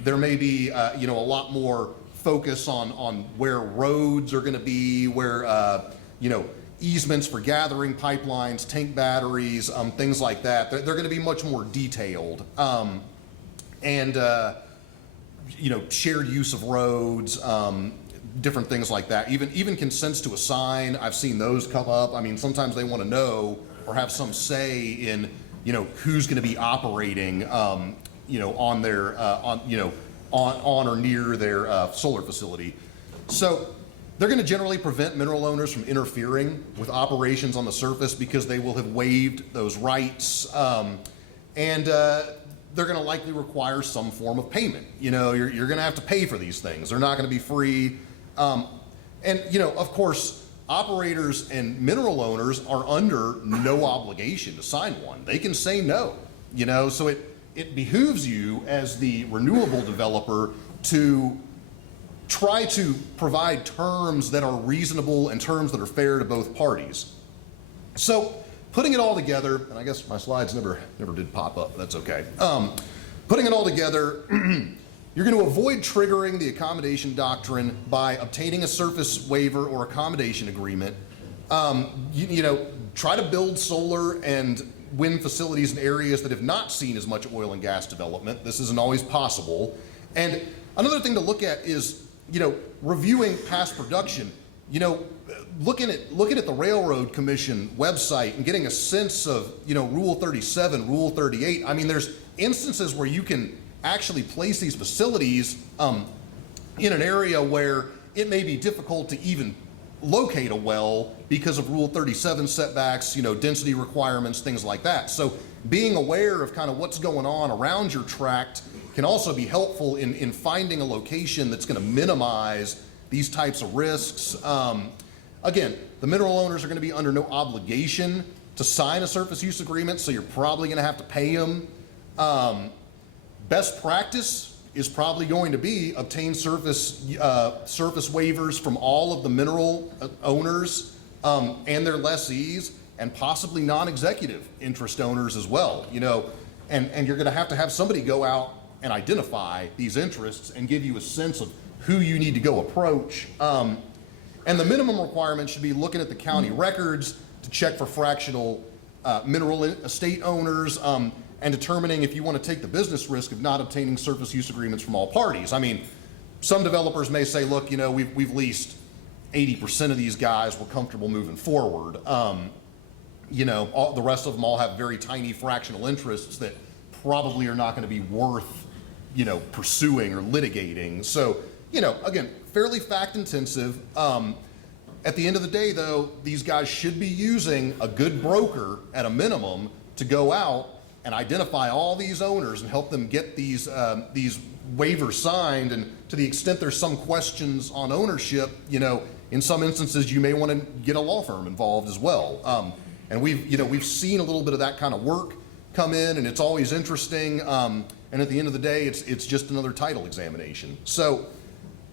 There may be a lot more focus on where roads are going to be, where easements for gathering pipelines, tank batteries, things like that. They're going to be much more detailed. Shared use of roads, different things like that. Even consents to a sign, I've seen those come up. Sometimes they want to know or have some say in, who's going to be operating, on their, on or near their solar facility. So they're going to generally prevent mineral owners from interfering with operations on the surface because they will have waived those rights, and they're going to likely require some form of payment. You're going to have to pay for these things. They're not going to be free. Of course, operators and mineral owners are under no obligation to sign one. They can say no. So it behooves you as the renewable developer to try to provide terms that are reasonable and terms that are fair to both parties. So putting it all together, and I guess my slides never did pop up, that's okay. Putting it all together, you're going to avoid triggering the accommodation doctrine by obtaining a surface waiver or accommodation agreement. Try to build solar and wind facilities in areas that have not seen as much oil and gas development. This isn't always possible. And another thing to look at is, reviewing past production. you know, looking at the Railroad Commission website and getting a sense of, you know, Rule 37, Rule 38. I mean, there's instances where you can actually place these facilities in an area where it may be difficult to even locate a well because of Rule 37 setbacks, you know, density requirements, things like that. So being aware of kind of what's going on around your tract can also be helpful in finding a location that's going to minimize these types of risks. Again, the mineral owners are going to be under no obligation to sign a surface use agreement, so you're probably going to have to pay them. Best practice is probably going to be obtain surface waivers from all of the mineral owners and their lessees, and possibly non-executive interest owners as well. You know, and you're going to have somebody go out and identify these interests and give you a sense of who you need to go approach. And the minimum requirement should be looking at the county records to check for fractional mineral estate owners, and determining if you want to take the business risk of not obtaining surface use agreements from all parties. I mean, some developers may say, look, you know, we've leased 80% of these guys, we're comfortable moving forward. You know, the rest of them all have very tiny fractional interests that probably are not going to be worth, you know, pursuing or litigating. So, you know, again, fairly fact intensive. At the end of the day, though, these guys should be using a good broker at a minimum to go out and identify all these owners and help them get these waivers signed. And to the extent there's some questions on ownership, you know, in some instances you may want to get a law firm involved as well. And we've seen a little bit of that kind of work come in, and it's always interesting. And at the end of the day, it's just another title examination. So,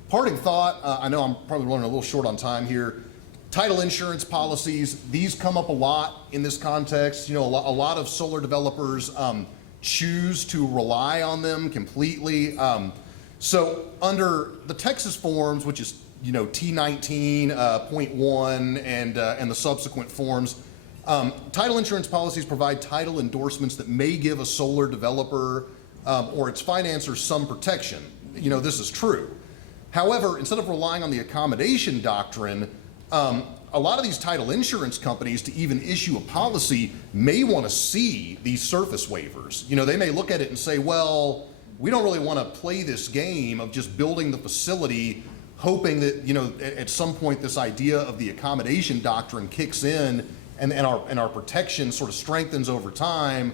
parting thought, I know I'm probably running a little short on time here. Title insurance policies, these come up a lot in this context. You know, a lot of solar developers choose to rely on them completely. So under the Texas forms, which is, you know, T19.1 and the subsequent forms, title insurance policies provide title endorsements that may give a solar developer or its financiers some protection. You know, this is true. However, instead of relying on the accommodation doctrine, a lot of these title insurance companies, to even issue a policy, may want to see these surface waivers. You know, they may look at it and say, well, we don't really want to play this game of just building the facility, hoping that, you know, at some point this idea of the accommodation doctrine kicks in and our protection sort of strengthens over time,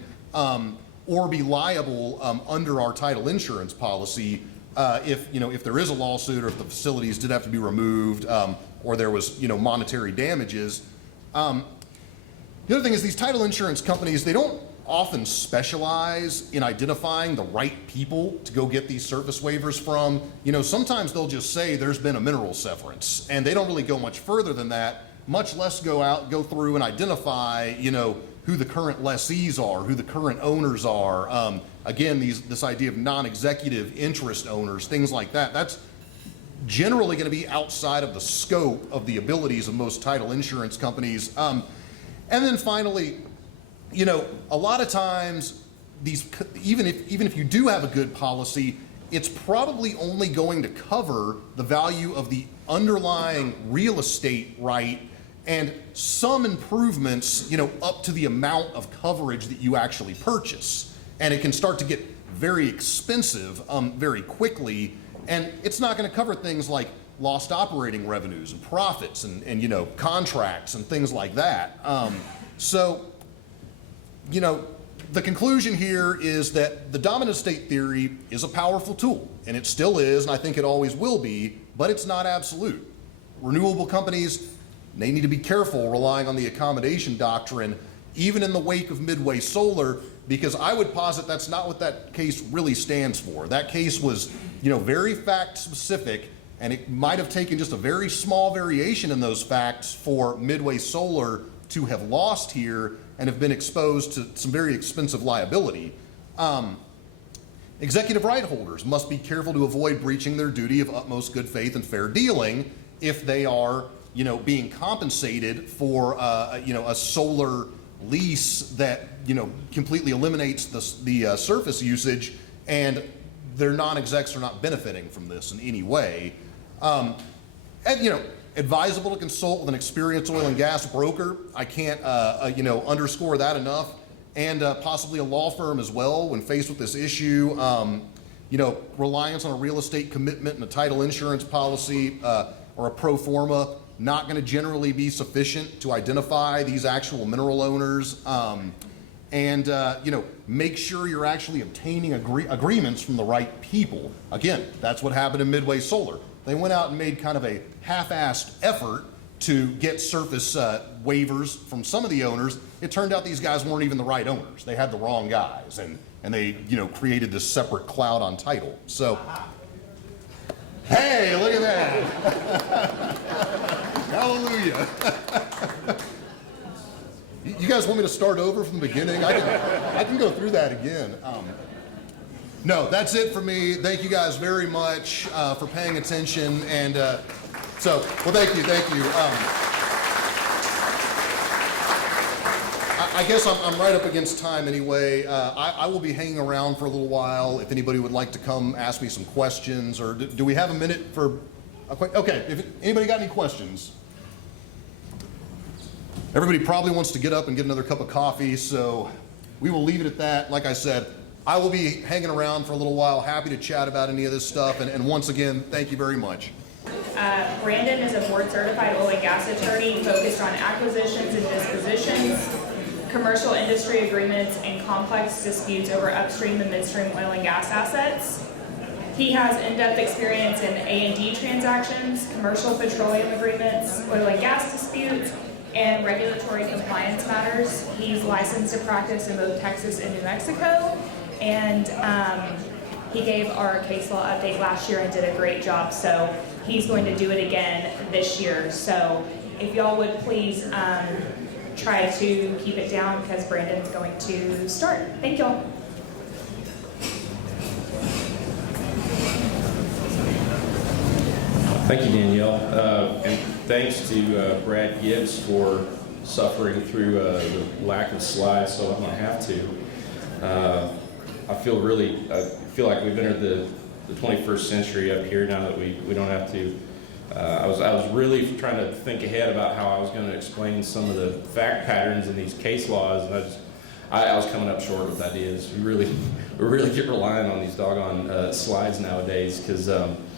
or be liable under our title insurance policy if there is a lawsuit, or if the facilities did have to be removed, or there was, you know, monetary damages. The other thing is, these title insurance companies, they don't often specialize in identifying the right people to go get these surface waivers from. You know, sometimes they'll just say there's been a mineral severance, and they don't really go much further than that, much less go through and identify, you know, who the current lessees are, who the current owners are. Again, this idea of non-executive interest owners, things like that, that's generally going to be outside of the scope of the abilities of most title insurance companies. And then finally, you know, a lot of times even if you do have a good policy, it's probably only going to cover the value of the underlying real estate right and some improvements, you know, up to the amount of coverage that you actually purchase. And it can start to get very expensive very quickly, and it's not going to cover things like lost operating revenues and profits and you know, contracts and things like that. So, you know, the conclusion here is that the dominant state theory is a powerful tool, and it still is, and I think it always will be, but it's not absolute. Renewable companies, they need to be careful relying on the accommodation doctrine, even in the wake of Midway Solar, because I would posit that's not what that case really stands for. That case was, you know, very fact specific, and it might have taken just a very small variation in those facts for Midway Solar to have lost here and have been exposed to some very expensive liability. Executive right holders must be careful to avoid breaching their duty of utmost good faith and fair dealing if they are, you know, being compensated for, you know, a solar lease that, you know, completely eliminates the surface usage, and their non-execs are not benefiting from this in any way. And, you know, advisable to consult with an experienced oil and gas broker. I can't, underscore that enough. And possibly a law firm as well when faced with this issue. Reliance on a real estate commitment and a title insurance policy or a pro forma, not going to generally be sufficient to identify these actual mineral owners. Make sure you're actually obtaining agreements from the right people. Again, that's what happened in Midway Solar. They went out and made kind of a half-assed effort to get surface waivers from some of the owners. It turned out these guys weren't even the right owners. They had the wrong guys, and they, created this separate cloud on title. So, hey, look at that. Hallelujah. You guys want me to start over from the beginning? I can go through that again. No, that's it for me. Thank you guys very much for paying attention. And thank you. I guess I'm right up against time anyway. I will be hanging around for a little while if anybody would like to come ask me some questions, or do we have a minute for a quick, okay, if anybody got any questions? Everybody probably wants to get up and get another cup of coffee, so we will leave it at that. Like I said, I will be hanging around for a little while, happy to chat about any of this stuff, and once again, thank you very much. Brandon is a board-certified oil and gas attorney focused on acquisitions and dispositions, commercial industry agreements, and complex disputes over upstream and midstream oil and gas assets. He has in-depth experience in A&D transactions, commercial petroleum agreements, oil and gas disputes, and regulatory compliance matters. He's licensed to practice in both Texas and New Mexico, and he gave our case law update last year and did a great job, so he's going to do it again this year. So if y'all would please try to keep it down because Brandon's going to start. Thank y'all. Thank you, Danielle, and thanks to Brad Gibbs for suffering through the lack of slides, so I'm going to have to. I feel like we've entered the 21st century up here now that we don't have to. I was really trying to think ahead about how I was going to explain some of the fact patterns in these case laws, and I was coming up short with ideas. We really get relying on these doggone slides nowadays because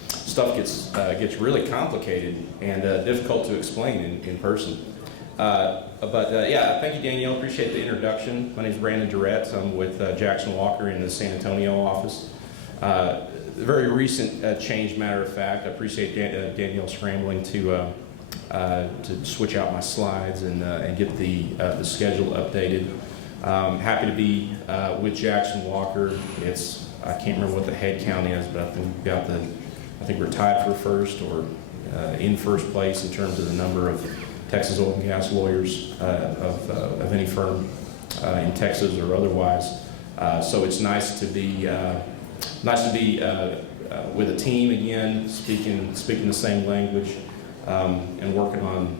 stuff gets really complicated and difficult to explain in person. Thank you, Danielle. Appreciate the introduction. My name is Brandon Durrett. I'm with Jackson Walker in the San Antonio office. Very recent change, matter of fact. I appreciate Danielle scrambling to switch out my slides and get the schedule updated. Happy to be with Jackson Walker. I can't remember what the head count is, but I think we're tied for first or in first place in terms of the number of Texas oil and gas lawyers of any firm in Texas or otherwise. So it's nice to be with a team again, speaking the same language, and working on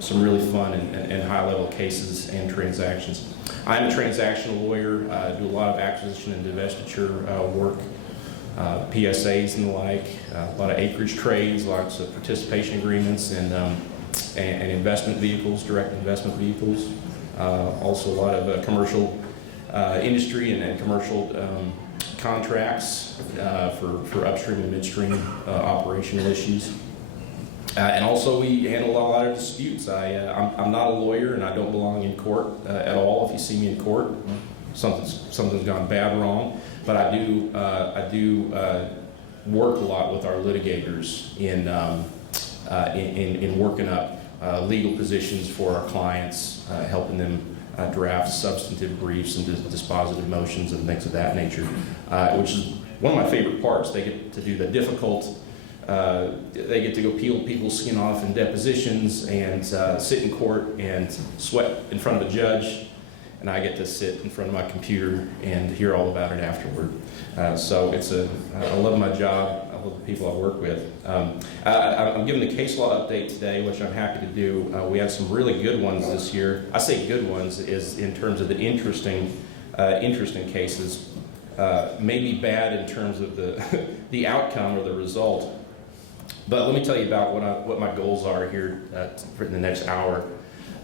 some really fun and high-level cases and transactions. I'm a transactional lawyer. I do a lot of acquisition and divestiture work. PSAs and the like, a lot of acreage trades, lots of participation agreements, and investment vehicles, direct investment vehicles. Also a lot of commercial industry and commercial contracts for upstream and midstream operational issues. And also we handle a lot of disputes. I'm not a lawyer and I don't belong in court at all. If you see me in court, something's gone bad wrong. But I do work a lot with our litigators in working up legal positions for our clients, helping them draft substantive briefs and dispositive motions and things of that nature, which is one of my favorite parts. They get to do the difficult. They get to go peel people's skin off in depositions and sit in court and sweat in front of a judge. And I get to sit in front of my computer and hear all about it afterward. So I love my job. I love the people I work with. I'm giving the case law update today, which I'm happy to do. We had some really good ones this year. I say good ones is in terms of the interesting cases. Maybe bad in terms of the outcome or the result. But let me tell you about what my goals are here for the next hour.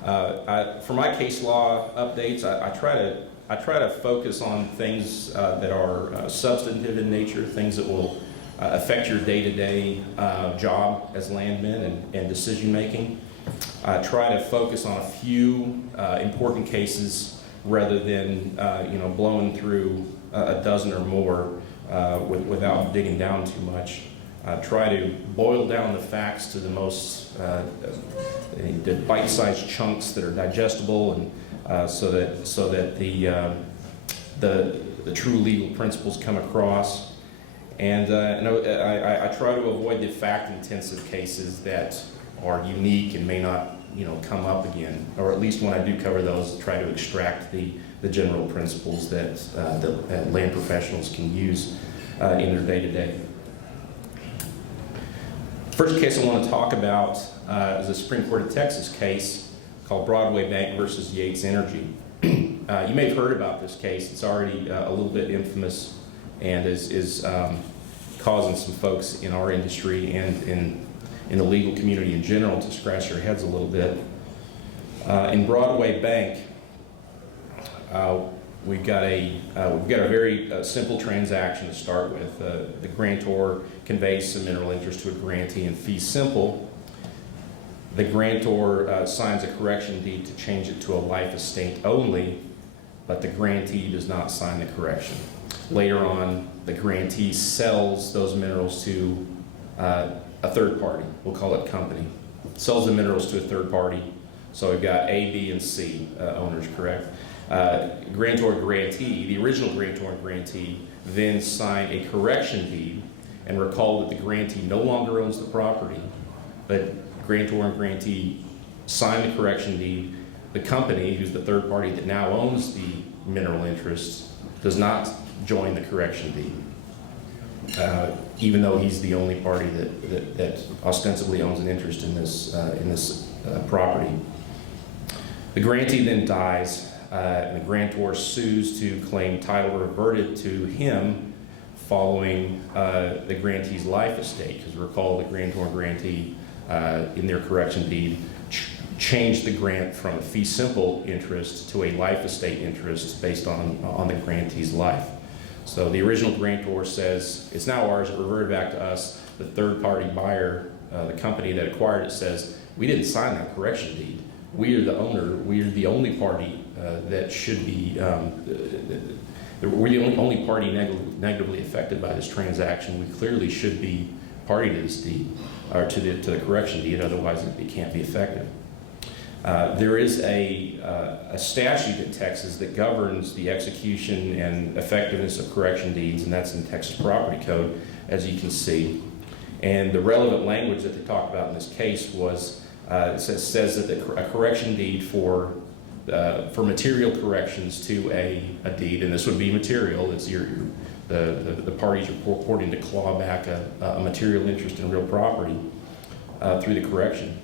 For my case law updates, I try to focus on things that are substantive in nature, things that will affect your day-to-day job as landmen and decision making. I try to focus on a few important cases rather than blowing through a dozen or more without digging down too much. Try to boil down the facts to the most the bite-sized chunks that are digestible, and so that the true legal principles come across. And I try to avoid the fact-intensive cases that are unique and may not come up again, or at least when I do cover those, try to extract the general principles that land professionals can use in their day-to-day. First case I want to talk about is a Supreme Court of Texas case called Broadway Bank versus Yates Energy. You may have heard about this case. It's already a little bit infamous and is causing some folks in our industry and in the legal community in general to scratch their heads a little bit. In Broadway Bank, we've got a very simple transaction to start with. The grantor conveys some mineral interest to a grantee in fee simple. The grantor signs a correction deed to change it to a life estate only, but the grantee does not sign the correction. Later on, the grantee sells those minerals to a third party. We'll call it company. Sells the minerals to a third party. So we've got A, B, and C owners, correct? Grantor and grantee, the original grantor and grantee, then sign a correction deed, and recall that the grantee no longer owns the property, but grantor and grantee sign the correction deed. The company, who's the third party that now owns the mineral interest, does not join the correction deed, even though he's the only party that ostensibly owns an interest in this property. The grantee then dies, and the grantor sues to claim title reverted to him following the grantee's life estate. Because recall, the grantor and grantee in their correction deed changed the grant from a fee simple interest to a life estate interest based on the grantee's life. So the original grantor says, it's now ours, it reverted back to us. The third party buyer, the company that acquired it, says, we didn't sign that correction deed. We are the owner, we are the only party that should be, we're the only party negatively affected by this transaction. We clearly should be party to this deed, or to the correction deed, otherwise it can't be effective. There is a statute in Texas that governs the execution and effectiveness of correction deeds, and that's in Texas Property Code, as you can see. And the relevant language that they talked about in this case was, says that a correction deed for material corrections to a deed, and this would be material, it's the parties are purporting to claw back a material interest in real property through the correction.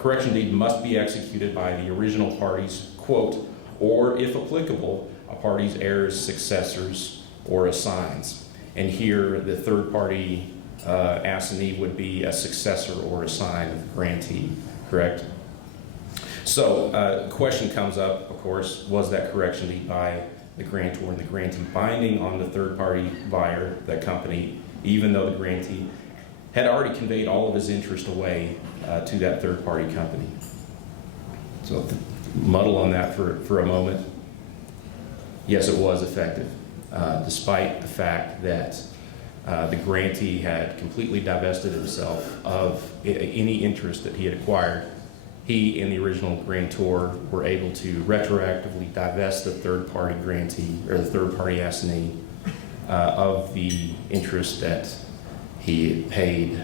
Correction deed must be executed by the original parties, quote, or if applicable, a party's heirs, successors, or assigns. And here, the third party assignee would be a successor or assign of the grantee, correct? So, the question comes up, of course, was that correction deed by the grantor and the grantee binding on the third party buyer, that company, even though the grantee had already conveyed all of his interest away to that third party company? So muddle on that for a moment. Yes, it was effective, despite the fact that the grantee had completely divested himself of any interest that he had acquired. He and the original grantor were able to retroactively divest the third party grantee, or the third party assignee, of the interest that he paid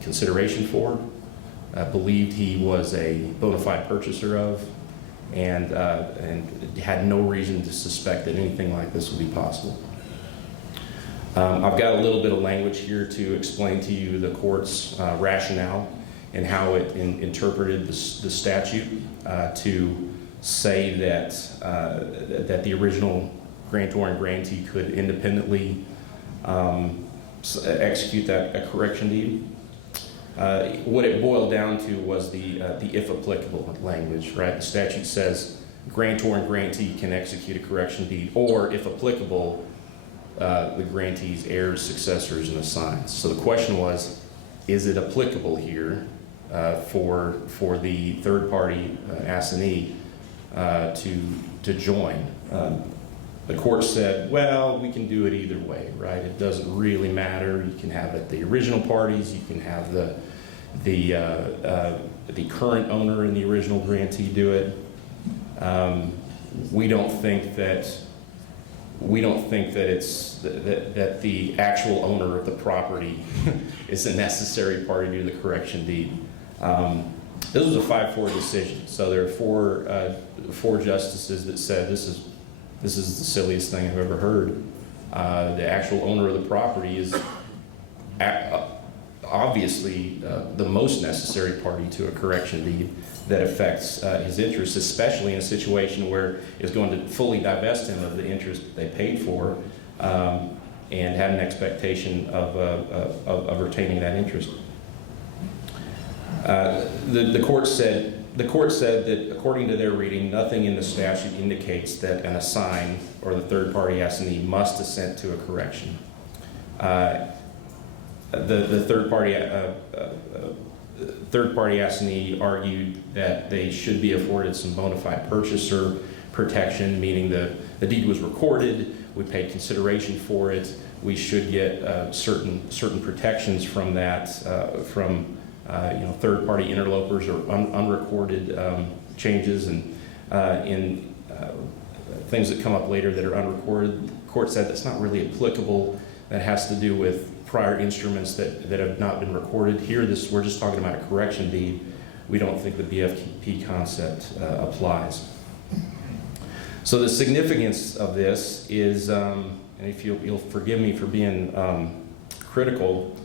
consideration for, believed he was a bona fide purchaser of, and had no reason to suspect that anything like this would be possible. I've got a little bit of language here to explain to you the court's rationale and how it interpreted the statute to say that the original grantor and grantee could independently execute a correction deed. What it boiled down to was the if applicable language, right? The statute says grantor and grantee can execute a correction deed, or if applicable, the grantee's heirs, successors, and assigns. So the question was, is it applicable here for the third party assignee to join? The court said, well, we can do it either way, right? It doesn't really matter. You can have it the original parties, you can have the current owner and the original grantee do it. We don't think that it's that the actual owner of the property is a necessary party to the correction deed. This was a 5-4 decision, so there are four justices that said this is the silliest thing I've ever heard. The actual owner of the property is obviously the most necessary party to a correction deed that affects his interests, especially in a situation where it's going to fully divest him of the interest they paid for and had an expectation of retaining that interest. The court said that according to their reading, nothing in the statute indicates that an assign or the third party assignee must assent to a correction. The third party assignee argued that they should be afforded some bona fide purchaser protection, meaning the deed was recorded, we paid consideration for it, we should get certain protections from that, from third party interlopers or unrecorded changes and in things that come up later that are unrecorded. The court said that's not really applicable. That has to do with prior instruments that have not been recorded. Here, we're just talking about a correction deed. We don't think the BFP concept applies. So the significance of this is, and if you'll forgive me for being critical,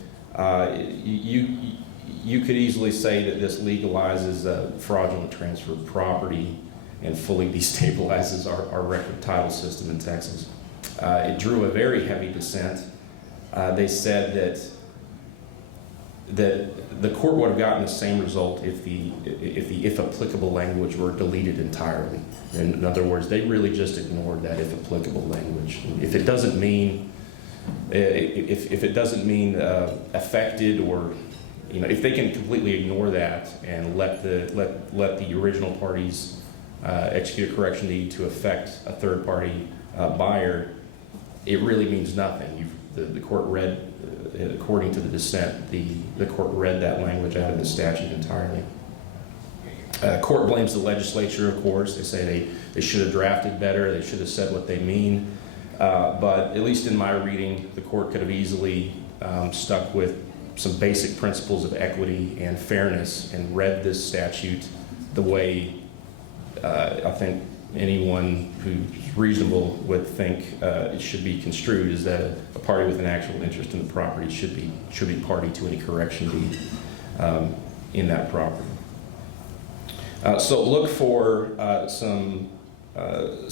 you could easily say that this legalizes a fraudulent transfer of property and fully destabilizes our record title system in Texas. It drew a very heavy dissent. They said that the court would have gotten the same result if the if applicable language were deleted entirely. In other words, they really just ignored that if applicable language. If it doesn't mean affected, or if they can completely ignore that and let the original parties execute a correction deed to affect a third party buyer, it really means nothing. The court read, according to the dissent, the court read that language out of the statute entirely. Court blames the legislature, of course. They say they should have drafted better, they should have said what they mean. But at least in my reading, the court could have easily stuck with some basic principles of equity and fairness and read this statute the way I think anyone who's reasonable would think it should be construed, is that a party with an actual interest in the property should be party to any correction deed in that property. So look for some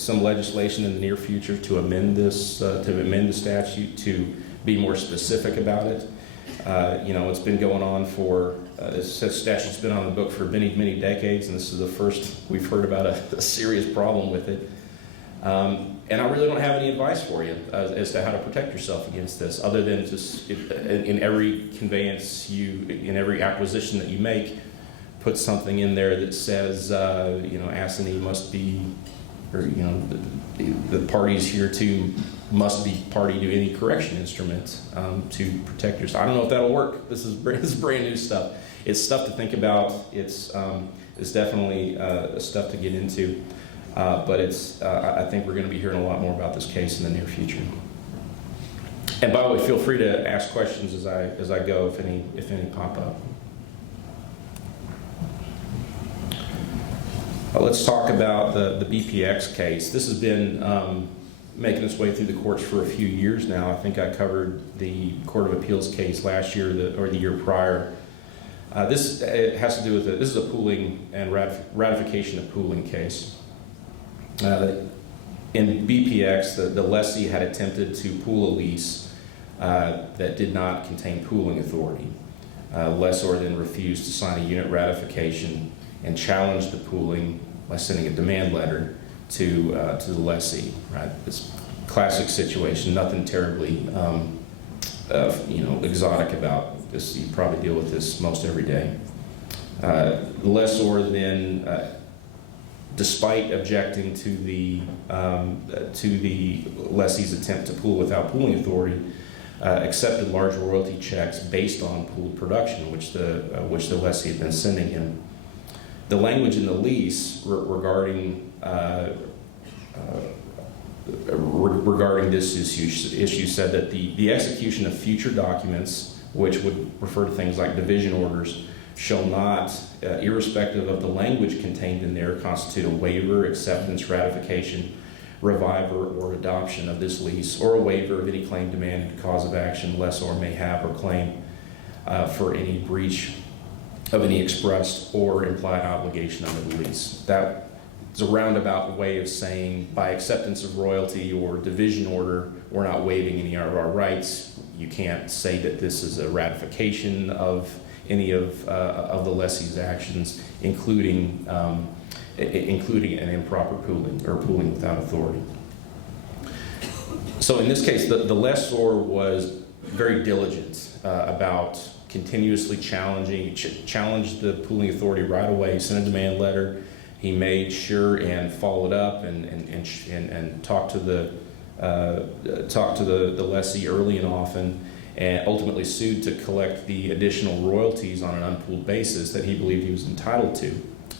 legislation in the near future to amend this, to amend the statute to be more specific about it. It's been going on for, this statute's been on the book for many, many decades, and this is the first we've heard about a serious problem with it. And I really don't have any advice for you as to how to protect yourself against this, other than just in every conveyance in every acquisition that you make, put something in there that says, assignee must be, or the parties here to must be party to any correction instrument to protect yourself. I don't know if that'll work. This is brand new stuff. It's stuff to think about. It's definitely stuff to get into. But I think we're going to be hearing a lot more about this case in the near future. And by the way, feel free to ask questions as I go if any pop up. Let's talk about the BPX case. This has been making its way through the courts for a few years now. I think I covered the Court of Appeals case last year or the year prior. This has to do with this is a pooling and ratification of pooling case. In BPX, the lessee had attempted to pool a lease that did not contain pooling authority. Lessor then refused to sign a unit ratification and challenged the pooling by sending a demand letter to the lessee. Right, this classic situation, nothing terribly exotic about this. You probably deal with this most every day. The lessor then, despite objecting to the lessee's attempt to pool without pooling authority, accepted large royalty checks based on pooled production, which the lessee had been sending him. The language in the lease regarding this issue said that the execution of future documents, which would refer to things like division orders, shall not, irrespective of the language contained in there, constitute a waiver, acceptance, ratification, reviver, or adoption of this lease, or a waiver of any claim, demand, cause of action lessor may have or claim for any breach of any expressed or implied obligation under the lease. That is a roundabout way of saying, by acceptance of royalty or division order, we're not waiving any of our rights. You can't say that this is a ratification of any of the lessee's actions, including an improper pooling or pooling without authority. So in this case, the lessor was very diligent about continuously challenged the pooling authority right away. He sent a demand letter. He made sure and followed up and talked to the lessee early and often, and ultimately sued to collect the additional royalties on an unpooled basis that he believed he was entitled to.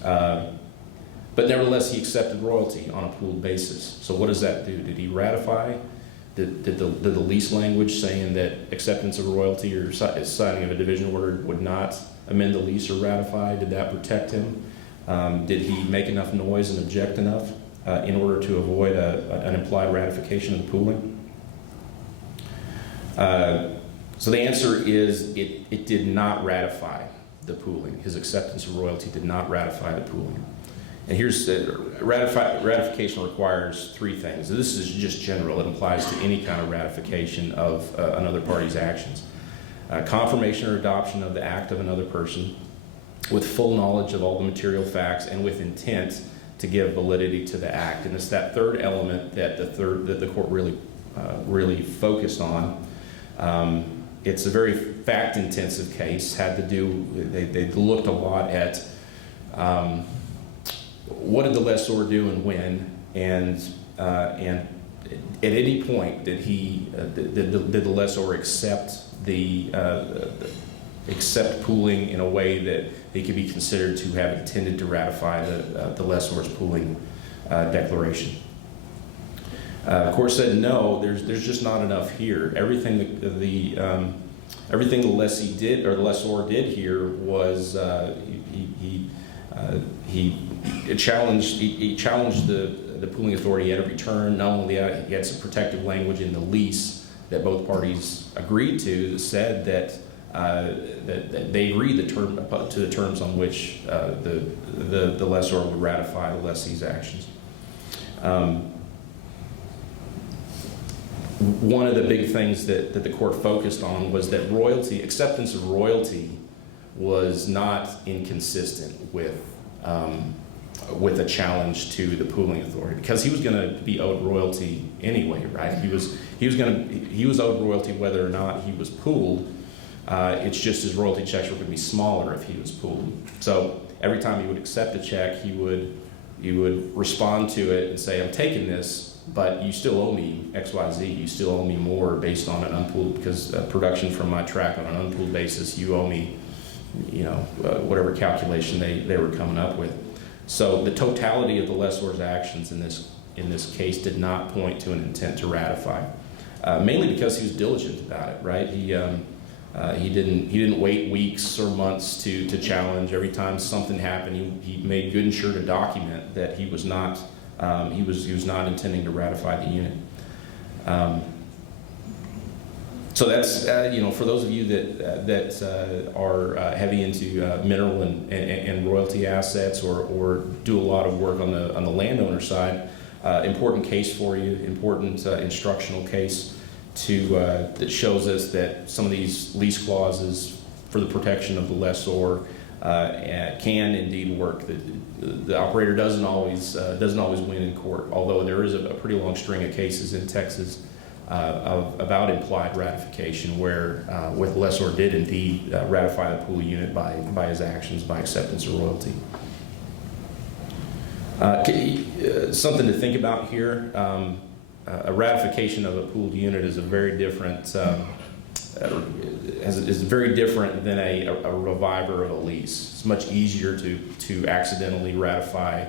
But nevertheless, he accepted royalty on a pooled basis. So what does that do? Did he ratify? Did the lease language saying that acceptance of royalty or signing of a division order would not amend the lease or ratify, did that protect him? Did he make enough noise and object enough in order to avoid an implied ratification of the pooling? So the answer is it did not ratify the pooling. His acceptance of royalty did not ratify the pooling. And here's the ratification requires three things. This is just general. It applies to any kind of ratification of another party's actions. Confirmation or adoption of the act of another person with full knowledge of all the material facts and with intent to give validity to the act. And it's that third element that the court really focused on. It's a very fact-intensive case. They looked a lot at what did the lessor do and when, and at any point did the lessor accept pooling in a way that he could be considered to have intended to ratify the lessor's pooling declaration. The court said no. There's just not enough here. Everything the lessee did or the lessor did here was he challenged the pooling authority at every turn. Not only that, he had some protective language in the lease that both parties agreed to that said that they agreed to the terms on which the lessor would ratify the lessee's actions. One of the big things that the court focused on was that acceptance of royalty was not inconsistent with a challenge to the pooling authority, because he was going to be owed royalty anyway, right? He was owed royalty whether or not he was pooled. It's just his royalty checks were going to be smaller if he was pooled. So every time he would accept a check, he would respond to it and say, "I'm taking this, but you still owe me X, Y, Z. You still owe me more based on an unpooled, because production from my track on an unpooled basis, you owe me, whatever calculation they were coming up with." So the totality of the lessor's actions in this case did not point to an intent to ratify, mainly because he was diligent about it, right? He didn't wait weeks or months to challenge. Every time something happened, he made good and sure to document that he was not intending to ratify the unit. So that's for those of you that are heavy into mineral and royalty assets or do a lot of work on the landowner side, important case for you, important instructional case that shows us that some of these lease clauses for the protection of the lessor can indeed work. The operator doesn't always win in court, although there is a pretty long string of cases in Texas about implied ratification where the lessor did indeed ratify the pool unit by his actions, by acceptance of royalty. Something to think about here. A ratification of a pooled unit is a very different is very different than a reviver of a lease. It's much easier to accidentally ratify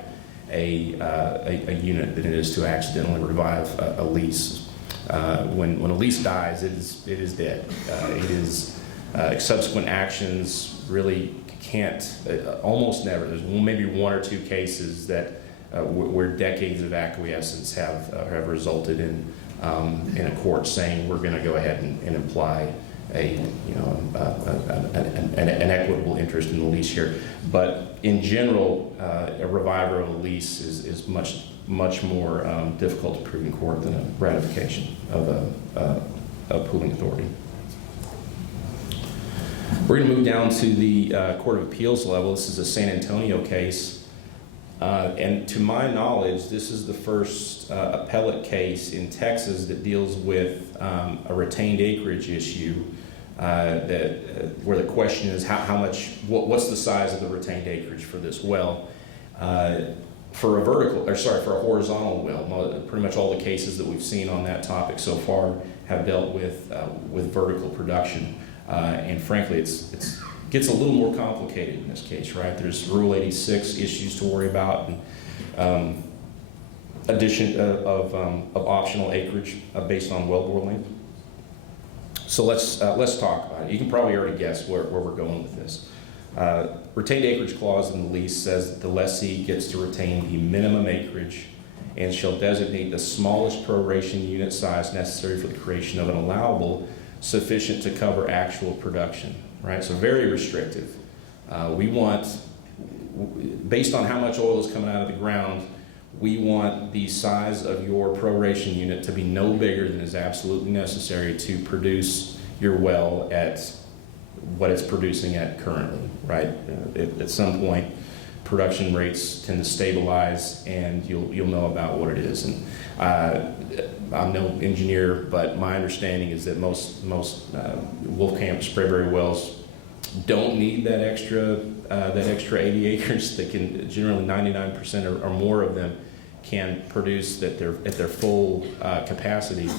a unit than it is to accidentally revive a lease. When a lease dies, it is dead. It is subsequent actions really can't, almost never. There's maybe one or two cases that where decades of acquiescence have resulted in a court saying we're going to go ahead and apply an equitable interest in the lease here. But in general, a reviver of a lease is much more difficult to prove in court than a ratification of a pooling authority. We're going to move down to the Court of Appeals level. This is a San Antonio case. And to my knowledge, this is the first appellate case in Texas that deals with a retained acreage issue where the question is what's the size of the retained acreage for this well? For a horizontal well. Pretty much all the cases that we've seen on that topic so far have dealt with vertical production. And frankly, it gets a little more complicated in this case, right? There's Rule 86 issues to worry about, and addition of optional acreage based on wellbore length. So let's talk about it. You can probably already guess where we're going with this. Retained acreage clause in the lease says that the lessee gets to retain the minimum acreage and shall designate the smallest proration unit size necessary for the creation of an allowable sufficient to cover actual production. Right, so very restrictive. We want, based on how much oil is coming out of the ground, we want the size of your proration unit to be no bigger than is absolutely necessary to produce your well at what it's producing at currently, right? At some point, production rates tend to stabilize, and you'll know about what it is. And I'm no engineer, but my understanding is that most Wolfcamp Sprayberry wells don't need that extra 80 acres. They can generally 99% or more of them can produce at their full capacity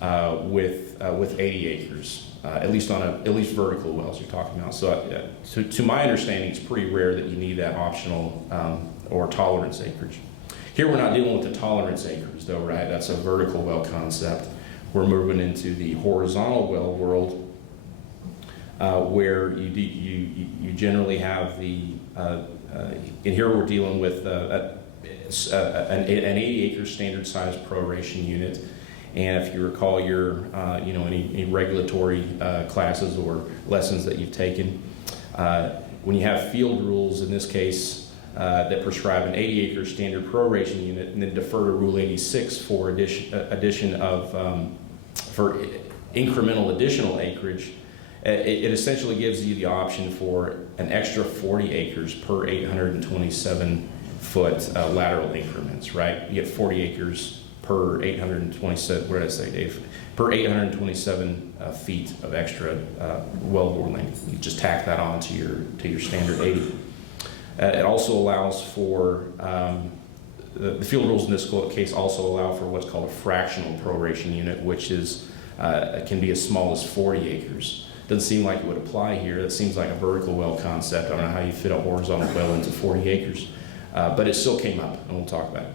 with 80 acres, at least vertical wells you're talking about. So to my understanding, it's pretty rare that you need that optional or tolerance acreage. Here we're not dealing with the tolerance acres though, right? That's a vertical well concept. We're moving into the horizontal well world where you generally have and here we're dealing with an 80 acre standard size proration unit. And if you recall your any regulatory classes or lessons that you've taken, when you have field rules in this case that prescribe an 80 acre standard proration unit and then defer to Rule 86 for addition of for incremental additional acreage, it essentially gives you the option for an extra 40 acres per 827 foot lateral increments, right? You get 40 acres per 827, what did I say, Dave? Per 827 feet of extra wellbore length. You just tack that on to your standard 80. It also allows for, the field rules in this case also allow for what's called a fractional proration unit, which can be as small as 40 acres. Doesn't seem like it would apply here. That seems like a vertical well concept. I don't know how you fit a horizontal well into 40 acres, but it still came up, and we'll talk about it.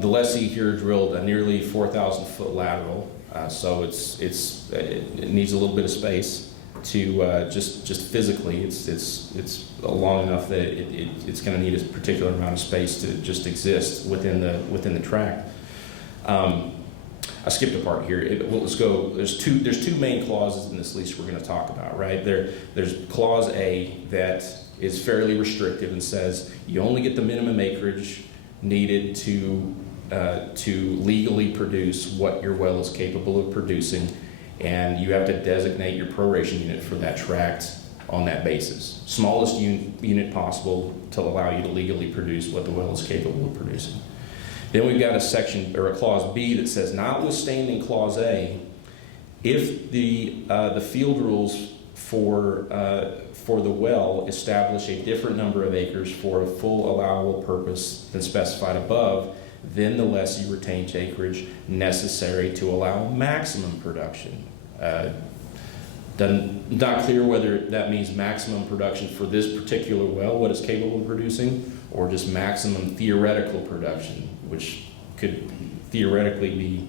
The lessee here drilled a nearly 4,000 foot lateral, so it needs a little bit of space to just physically. It's long enough that it's going to need a particular amount of space to just exist within the tract. I skipped a part here. Let's go. There's two main clauses in this lease we're going to talk about, right? There's clause A that is fairly restrictive and says you only get the minimum acreage needed to legally produce what your well is capable of producing, and you have to designate your proration unit for that tract on that basis. Smallest unit possible to allow you to legally produce what the well is capable of producing. Then we've got a section, or a clause B, that says, notwithstanding clause A, if the field rules for the well establish a different number of acres for a full allowable purpose than specified above, then the lessee retains acreage necessary to allow maximum production. Not clear whether that means maximum production for this particular well, what it's capable of producing, or just maximum theoretical production, which could theoretically be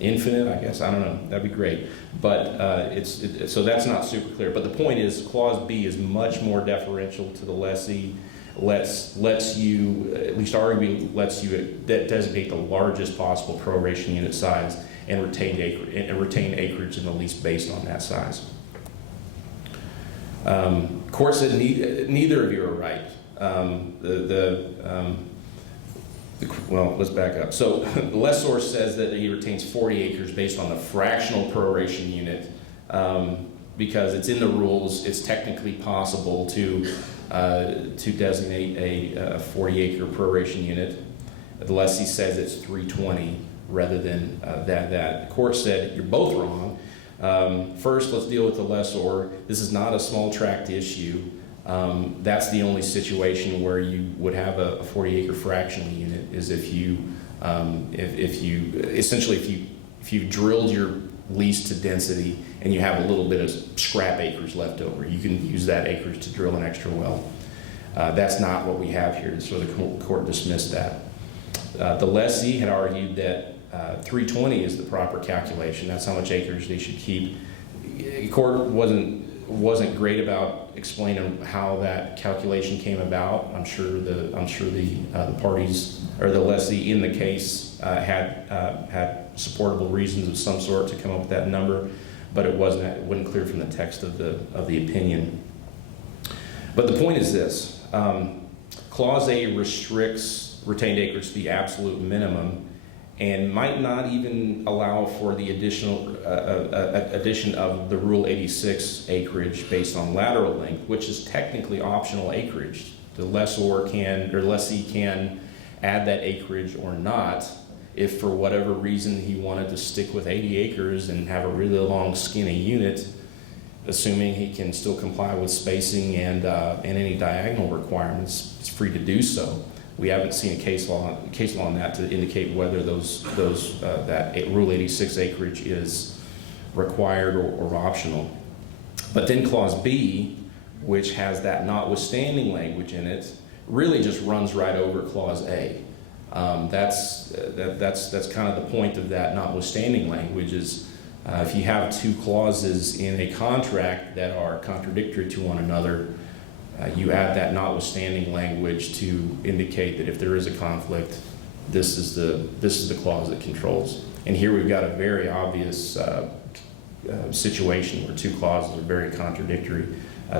infinite, I guess. I don't know. That'd be great. But so that's not super clear. But the point is, clause B is much more deferential to the lessee. Lets you, at least arguably, lets you designate the largest possible proration unit size and retain acreage in the lease based on that size. Court said neither of you are right. Well, let's back up. So the lessor says that he retains 40 acres based on the fractional proration unit because it's in the rules. It's technically possible to designate a 40-acre proration unit. The lessee says it's 320 rather than that. The court said you're both wrong. First, let's deal with the lessor. This is not a small tract issue. That's the only situation where you would have a 40-acre fractional unit is if you drilled your lease to density and you have a little bit of scrap acres left over. You can use that acreage to drill an extra well. That's not what we have here, so the court dismissed that. The lessee had argued that 320 is the proper calculation. That's how much acreage they should keep. The court wasn't great about explaining how that calculation came about. I'm sure the parties or the lessee in the case had supportable reasons of some sort to come up with that number, but it wasn't clear from the text of the opinion. But the point is this: Clause A restricts retained acreage to the absolute minimum, and might not even allow for the addition of the Rule 86 acreage based on lateral length, which is technically optional acreage. The lessee can add that acreage or not if for whatever reason he wanted to stick with 80 acres and have a really long skinny unit, assuming he can still comply with spacing and any diagonal requirements. It's free to do so. We haven't seen a case law on that to indicate whether that Rule 86 acreage is required or optional. But then Clause B, which has that notwithstanding language in it, really just runs right over Clause A. That's kind of the point of that notwithstanding language is if you have two clauses in a contract that are contradictory to one another, you add that notwithstanding language to indicate that if there is a conflict, this is the clause that controls. And here we've got a very obvious situation where two clauses are very contradictory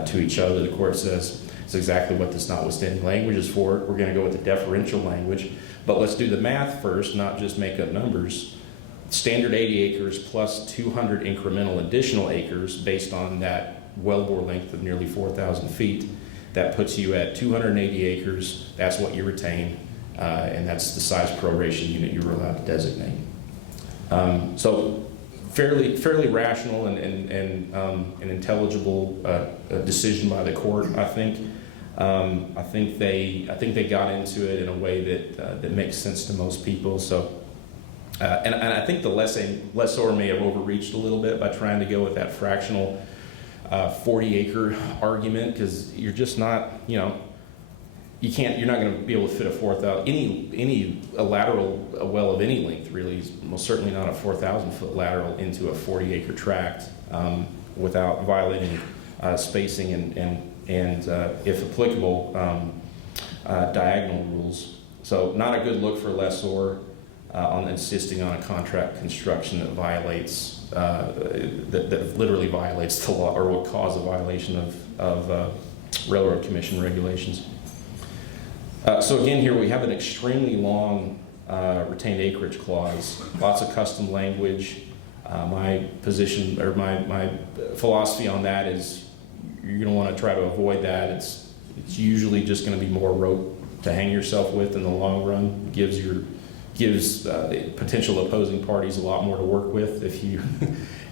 to each other. The court says it's exactly what this notwithstanding language is for. We're going to go with the deferential language, but let's do the math first, not just make up numbers. Standard 80 acres plus 200 incremental additional acres based on that wellbore length of nearly 4,000 feet. That puts you at 280 acres. That's what you retain, and that's the size proration unit you're allowed to designate. So fairly rational and intelligible decision by the court. I think they got into it in a way that makes sense to most people. So. And I think the lessor may have overreached a little bit by trying to go with that fractional 40-acre argument, because you're just not, you're not going to be able to fit a 4,000 any lateral well of any length really is most certainly not a 4,000-foot lateral into a 40-acre tract without violating spacing and if applicable diagonal rules. So not a good look for a lessor. On insisting on a contract construction that violates, that literally violates the law or would cause a violation of Railroad Commission regulations. So again, here we have an extremely long retained acreage clause, lots of custom language. My position or my philosophy on that is you're going to want to try to avoid that. It's usually just going to be more rope to hang yourself with in the long run. Gives potential opposing parties a lot more to work with if you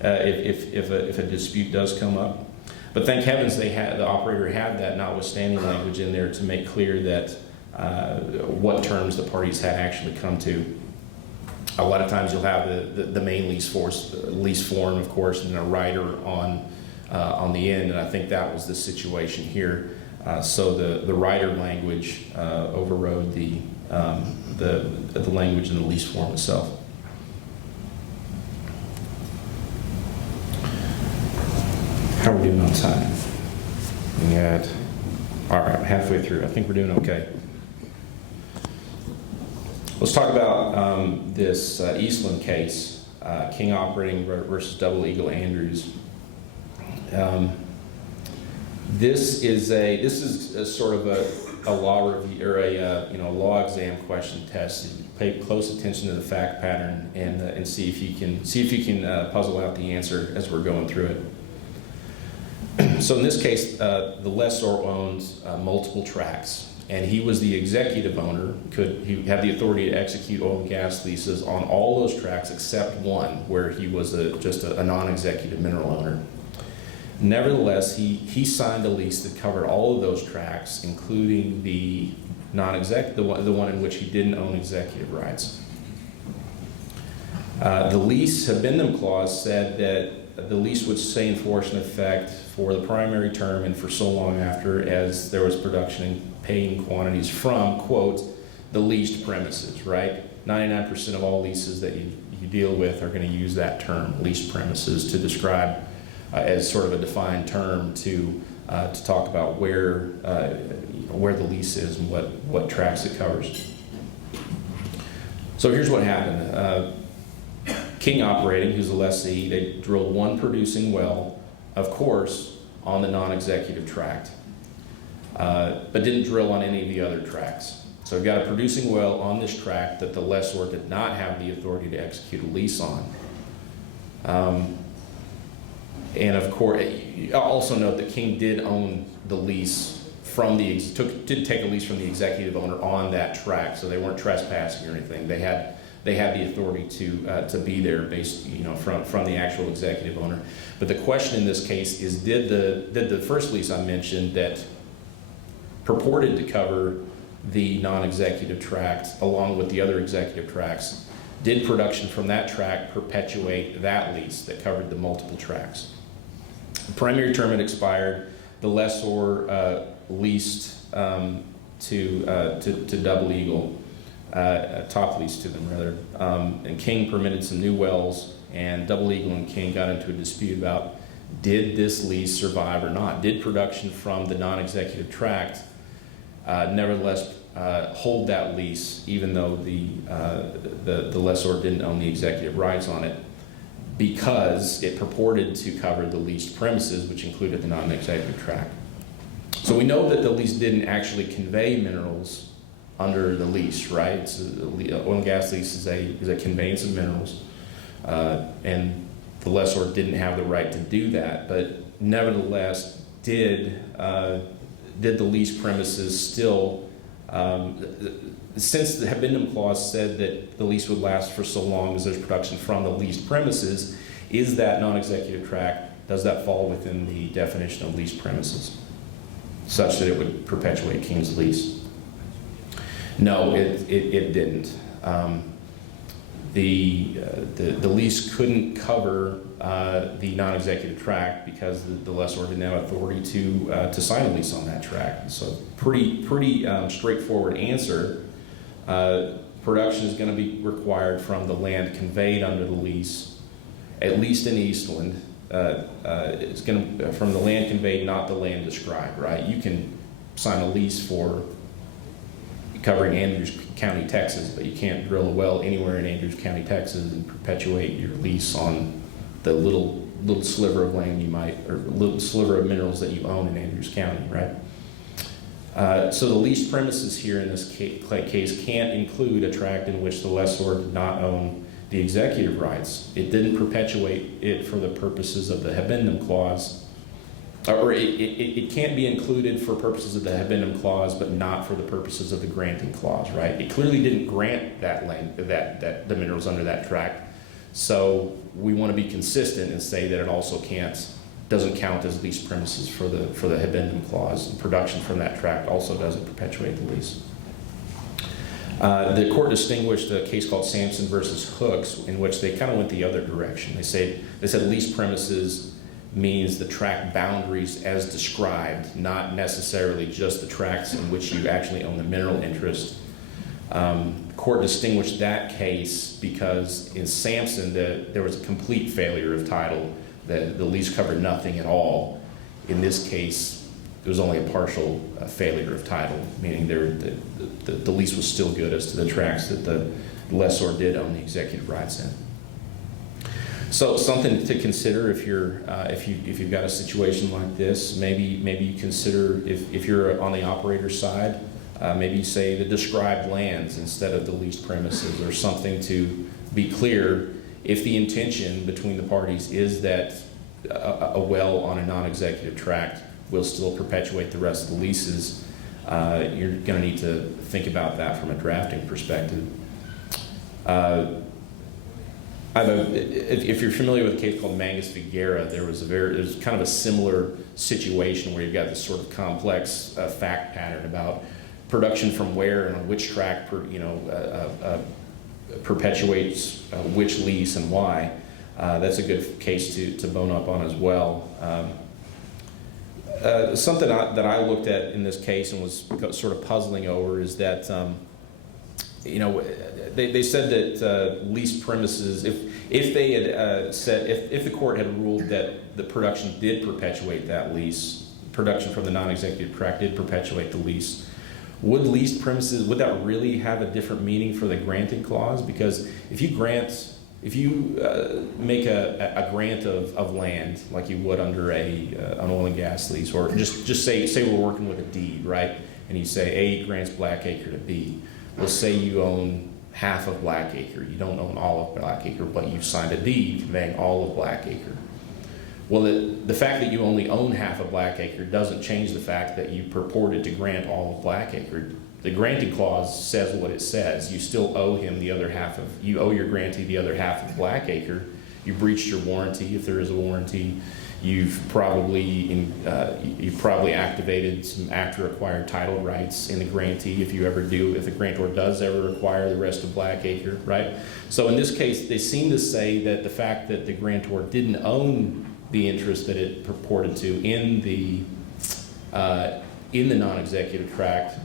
if a dispute does come up. But thank heavens the operator had that notwithstanding language in there to make clear that what terms the parties had actually come to. A lot of times you'll have the main lease form, of course, and a rider on the end, and I think that was the situation here. So the rider language overrode the language in the lease form itself. How are we doing on time? All right, halfway through. I think we're doing okay. Let's talk about this Eastland case, King Operating versus Double Eagle Andrews. This is a sort of a law review or a law exam question test. You pay close attention to the fact pattern and see if you can puzzle out the answer as we're going through it. So in this case, the lessor owns multiple tracts, and he was the executive owner. He had the authority to execute oil and gas leases on all those tracts except one, where he was just a non-executive mineral owner. Nevertheless, he signed a lease that covered all of those tracts, including the the one in which he didn't own executive rights. The lease addendum clause said that the lease would stay in force in effect for the primary term and for so long after as there was production and paying quantities from, quote, the leased premises, right? 99% of all leases that you deal with are going to use that term, leased premises, to describe as sort of a defined term to talk about where the lease is and what tracts it covers. So here's what happened. King Operating, who's a lessee, they drilled one producing well, of course, on the non-executive tract, but didn't drill on any of the other tracts. So we've got a producing well on this tract that the lessor did not have the authority to execute a lease on. And of course, also note that King did own the lease did take a lease from the executive owner on that tract, so they weren't trespassing or anything. They had the authority to be there based, from the actual executive owner. But the question in this case is, did the first lease I mentioned that purported to cover the non-executive tract along with the other executive tracts, did production from that tract perpetuate that lease that covered the multiple tracts? The primary term had expired. The lessor leased to Double Eagle. Top lease to them rather, and King permitted some new wells, and Double Eagle and King got into a dispute about did this lease survive or not? Did production from the non-executive tract nevertheless hold that lease, even though the lessor didn't own the executive rights on it, because it purported to cover the leased premises, which included the non-executive tract. So we know that the lease didn't actually convey minerals under the lease, right? It's oil and gas lease is a conveyance of minerals, and the lessor didn't have the right to do that. But nevertheless, did the lease premises still, since the addendum clause said that the lease would last for so long as there's production from the leased premises, is that non-executive tract, does that fall within the definition of leased premises, such that it would perpetuate King's lease? No, it didn't. The lease couldn't cover the non-executive tract because the lessor didn't have authority to sign a lease on that tract. So pretty straightforward answer. Production is going to be required from the land conveyed under the lease, at least in Eastland. It's going to from the land conveyed, not the land described. Right? You can sign a lease for covering Andrews County, Texas, but you can't drill a well anywhere in Andrews County, Texas, and perpetuate your lease on the little sliver of land you might, or little sliver of minerals that you own in Andrews County, right? So the leased premises here in this case can't include a tract in which the lessor did not own the executive rights. It didn't perpetuate it for the purposes of the habendum clause, or it can't be included for purposes of the habendum clause, but not for the purposes of the granting clause, right? It clearly didn't grant that land, that the minerals under that tract. So we want to be consistent and say that it also doesn't count as leased premises for the habendum clause. And production from that tract also doesn't perpetuate the lease. The court distinguished a case called Sampson versus Hooks, in which they kind of went the other direction. They said leased premises means the tract boundaries as described, not necessarily just the tracts in which you actually own the mineral interest. Court distinguished that case because in Sampson there was a complete failure of title. The lease covered nothing at all. In this case, there was only a partial failure of title, meaning the lease was still good as to the tracts that the lessor did own the executive rights in. So something to consider if you've got a situation like this. Maybe you consider if you're on the operator side, maybe you say the described lands instead of the leased premises, or something to be clear. If the intention between the parties is that a well on a non-executive tract will still perpetuate the rest of the leases, you're going to need to think about that from a drafting perspective. If you're familiar with a case called Mangus Figuera, there's kind of a similar situation where you've got this sort of complex fact pattern about production from where and on which tract perpetuates which lease and why. That's a good case to bone up on as well. Something that I looked at in this case and was sort of puzzling over is that they said that leased premises, if they had said, if the court had ruled that the production did perpetuate that lease, production from the non-executive tract did perpetuate the lease, would leased premises, would that really have a different meaning for the granting clause? Because if you make a grant of land like you would under an oil and gas lease, or just say we're working with a deed, right? And you say A grants Blackacre to B. Well, say you own half of Blackacre. You don't own all of Blackacre, but you've signed a deed conveying all of Blackacre. Well, the fact that you only own half of Blackacre doesn't change the fact that you purported to grant all of Blackacre. The granting clause says what it says. You still owe him the other half you owe your grantee the other half of Blackacre. You breached your warranty, if there is a warranty. You've probably activated some after-acquired title rights in the grantee if the grantor does ever acquire the rest of Blackacre, right? So in this case, they seem to say that the fact that the grantor didn't own the interest that it purported to in the non-executive tract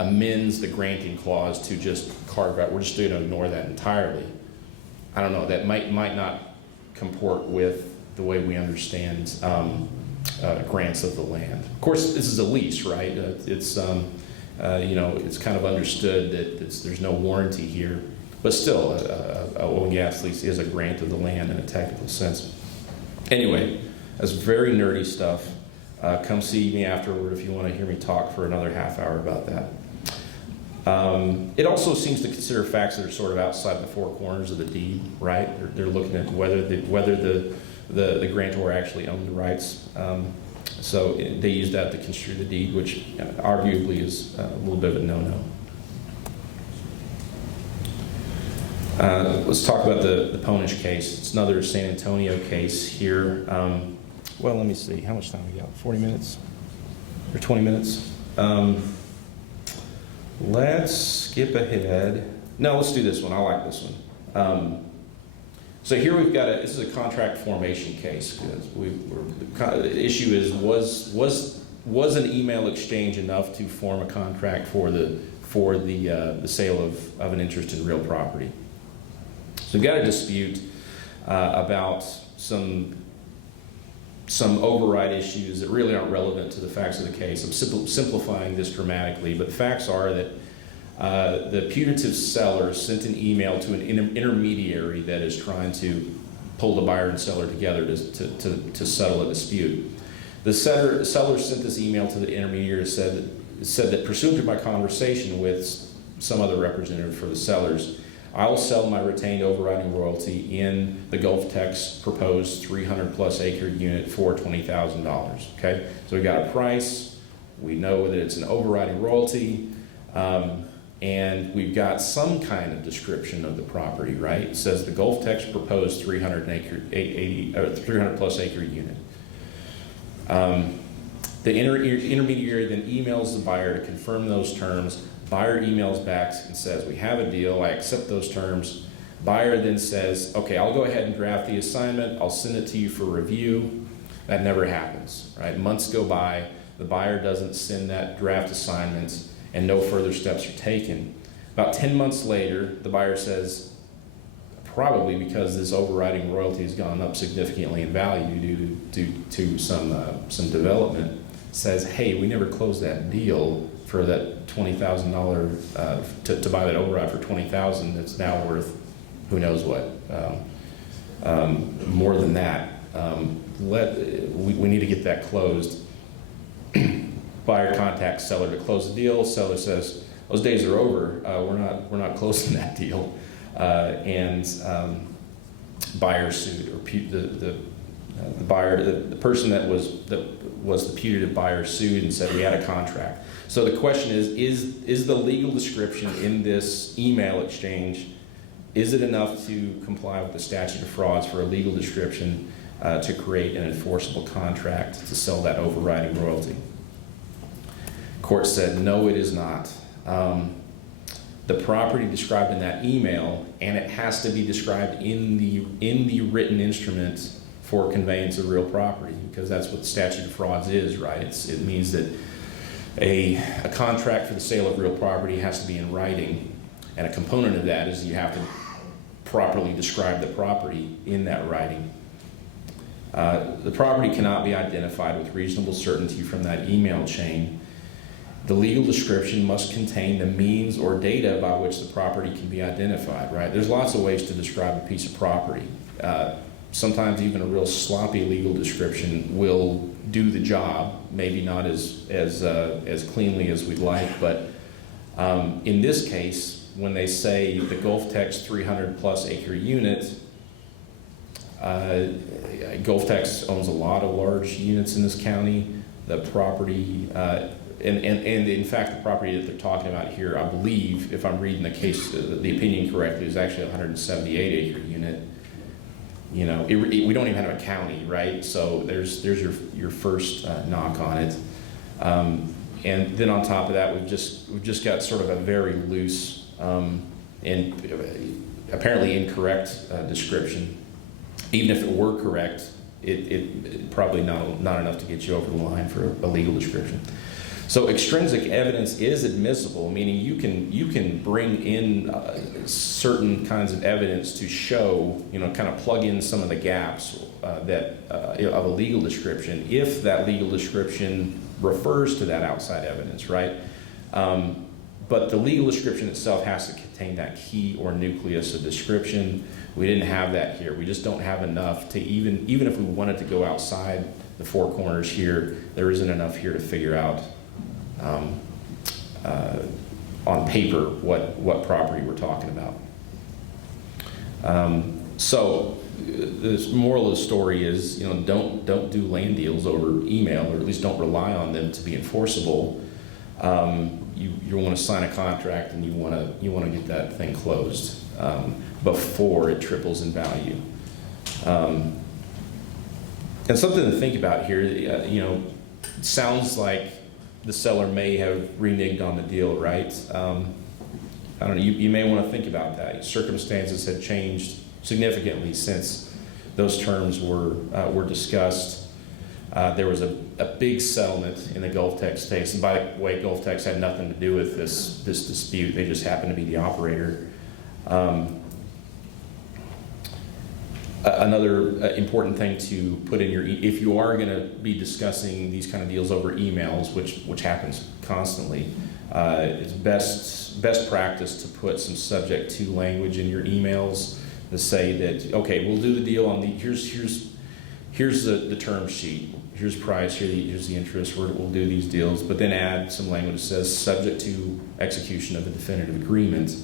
amends the granting clause to just carve out. We're just going to ignore that entirely. I don't know. That might not comport with the way we understand grants of the land. Of course, this is a lease, right? It's kind of understood that there's no warranty here, but still, a oil and gas lease is a grant of the land in a technical sense. Anyway, that's very nerdy stuff. Come see me afterward if you want to hear me talk for another half hour about that. It also seems to consider facts that are sort of outside the four corners of the deed, right? They're looking at whether the grantor actually owned the rights. So they use that to construe the deed, which arguably is a little bit of a no-no. Let's talk about the Ponish case. It's another San Antonio case here. Well, let me see. How much time we got? 40 minutes? Or 20 minutes? Let's skip ahead. No, let's do this one. I like this one. So here we've got this is a contract formation case. The issue is was an email exchange enough to form a contract for the sale of an interest in real property? So we've got a dispute about some override issues that really aren't relevant to the facts of the case. I'm simplifying this dramatically, but the facts are that the putative seller sent an email to an intermediary that is trying to pull the buyer and seller together to settle a dispute. The seller sent this email to the intermediary said that pursuant to my conversation with some other representative for the sellers, I'll sell my retained overriding royalty in the Gulf Tech's proposed 300+ acre unit for $20,000. Okay, so we got a price. We know that it's an overriding royalty, and we've got some kind of description of the property, right? It says the Gulf Tech's proposed 300+ acre unit. The intermediary then emails the buyer to confirm those terms. Buyer emails back and says, we have a deal, I accept those terms. Buyer then says, okay, I'll go ahead and draft the assignment, I'll send it to you for review. That never happens, right? Months go by, the buyer doesn't send that draft assignment, and no further steps are taken. About 10 months later, the buyer says, probably because this overriding royalty has gone up significantly in value due to some development, says, hey, we never closed that deal for that $20,000 to buy that override for $20,000 that's now worth who knows what, more than that. We need to get that closed. Buyer contacts seller to close the deal. Seller says those days are over. We're not closing that deal, and buyer sued, or the buyer, the person that was the putative buyer sued and said we had a contract. So the question is the legal description in this email exchange, is it enough to comply with the statute of frauds for a legal description to create an enforceable contract to sell that overriding royalty? Court said no, it is not. The property described in that email, and it has to be described in the written instrument for conveyance of real property, because that's what the statute of frauds is, right? It means that a contract for the sale of real property has to be in writing, and a component of that is you have to properly describe the property in that writing. The property cannot be identified with reasonable certainty from that email chain. The legal description must contain the means or data by which the property can be identified, right? There's lots of ways to describe a piece of property. Sometimes even a real sloppy legal description will do the job, maybe not as cleanly as we'd like, but in this case, when they say the Gulf Tech's 300+ acre unit, Gulf Tech owns a lot of large units in this county. The property, and in fact, the property that they're talking about here, I believe, if I'm reading the case, the opinion correctly, is actually a 178 acre unit. You know, we don't even have a county, right? So there's your first knock on it. And then on top of that, we've just got sort of a very loose and apparently incorrect description. Even if it were correct, it probably not enough to get you over the line for a legal description. So extrinsic evidence is admissible, meaning you can bring in certain kinds of evidence to show, kind of plug in some of the gaps of a legal description, if that legal description refers to that outside evidence, right? But the legal description itself has to contain that key or nucleus of description. We didn't have that here. We just don't have enough to even if we wanted to go outside the four corners here, there isn't enough here to figure out on paper what property we're talking about. So the moral of the story is, don't do land deals over email, or at least don't rely on them to be enforceable. You want to sign a contract and you want to get that thing closed before it triples in value. And something to think about here, it sounds like the seller may have reneged on the deal, right? I don't know, you may want to think about that. Circumstances have changed significantly since those terms were discussed. There was a big settlement in the Gulf Tech case, and by the way, Gulf Tech's had nothing to do with this dispute. They just happened to be the operator. Another important thing to put in if you are going to be discussing these kind of deals over emails, which happens constantly, it's best practice to put some subject to language in your emails to say that, okay, we'll do the deal on here's the term sheet, here's price, here's the interest, we'll do these deals, but then add some language that says subject to execution of a definitive agreement.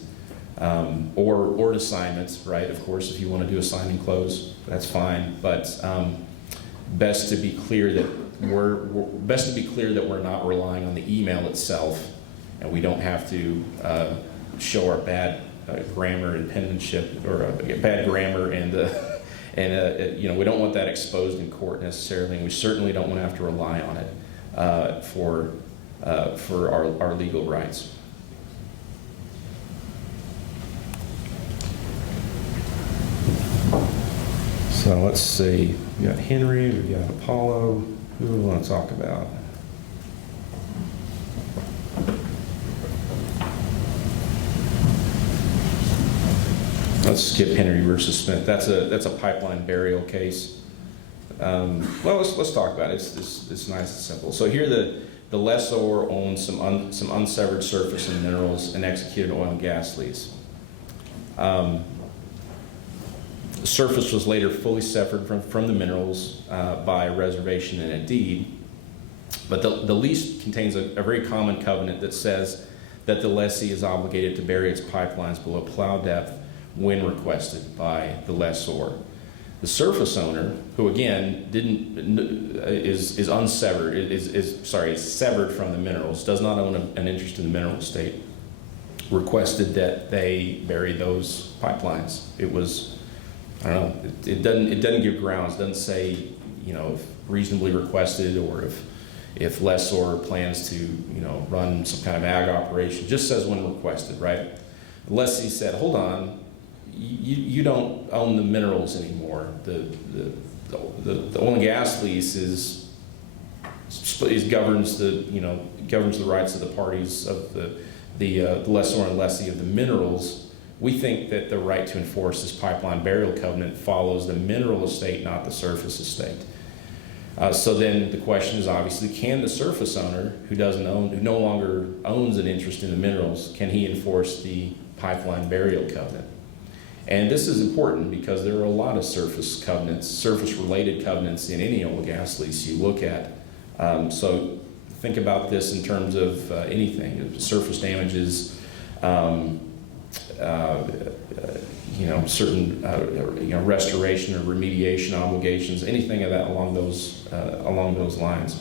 or assignments, right? Of course, if you want to do a sign and close, that's fine. But best to be clear that we're not relying on the email itself, and we don't have to show our bad grammar and penmanship, or bad grammar and we don't want that exposed in court necessarily, and we certainly don't want to have to rely on it for our legal rights. So let's see, we got Henry, we got Apollo. Who do we want to talk about? Let's skip Henry versus Smith. That's a pipeline burial case. Well, let's talk about it. It's nice and simple. So here the lessor owns some unsevered surface and minerals and executed oil and gas lease. The surface was later fully severed from the minerals by a reservation and a deed, but the lease contains a very common covenant that says that the lessee is obligated to bury its pipelines below plow depth when requested by the lessor. The surface owner, who again is unsevered, is severed from the minerals, does not own an interest in the mineral estate, requested that they bury those pipelines. It was, I don't know, it doesn't give grounds, it doesn't say, if reasonably requested or if lessor plans to, run some kind of ag operation. It just says when requested, right? The lessee said, hold on, you don't own the minerals anymore. The oil and gas lease governs the rights of the parties of the lessor and lessee of the minerals. We think that the right to enforce this pipeline burial covenant follows the mineral estate, not the surface estate. So then the question is obviously, can the surface owner who no longer owns an interest in the minerals, can he enforce the pipeline burial covenant? And this is important because there are a lot of surface covenants, surface-related covenants in any oil and gas lease you look at. So think about this in terms of anything, surface damages, certain restoration or remediation obligations, anything of that along those lines.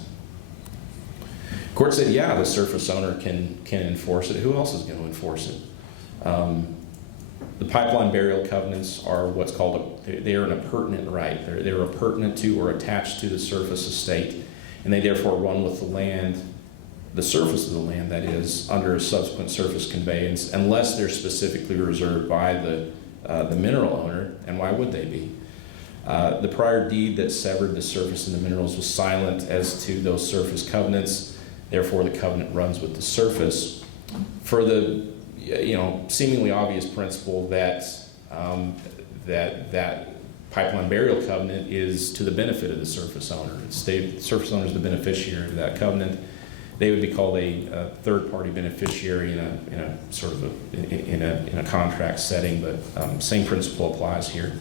Court said, yeah, the surface owner can enforce it. Who else is going to enforce it? The pipeline burial covenants are what's called they are an appurtenant right. They're appurtenant to or attached to the surface estate, and they therefore run with the land, the surface of the land, that is, under a subsequent surface conveyance, unless they're specifically reserved by the mineral owner. And why would they be? The prior deed that severed the surface and the minerals was silent as to those surface covenants. Therefore, the covenant runs with the surface. For the seemingly obvious principle that pipeline burial covenant is to the benefit of the surface owner. The surface owner is the beneficiary of that covenant. They would be called a third-party beneficiary in a contract setting, but same principle applies here.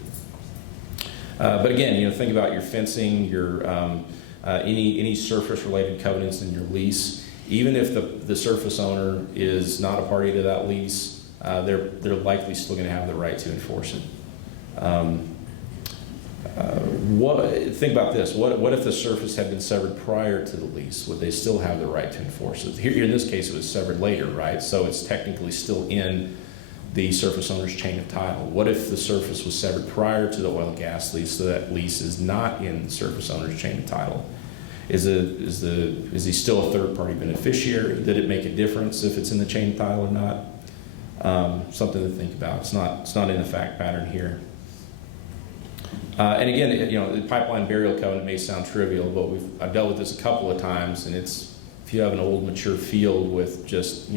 But again, think about your fencing, your any surface-related covenants in your lease. Even if the surface owner is not a party to that lease, they're likely still going to have the right to enforce it. Think about this. What if the surface had been severed prior to the lease? Would they still have the right to enforce it? Here in this case, it was severed later, right? So it's technically still in the surface owner's chain of title. What if the surface was severed prior to the oil and gas lease, so that lease is not in the surface owner's chain of title? Is he still a third-party beneficiary? Did it make a difference if it's in the chain of title or not? Something to think about. It's not in the fact pattern here. And again, the pipeline burial covenant may sound trivial, but I've dealt with this a couple of times, and it's, if you have an old mature field with just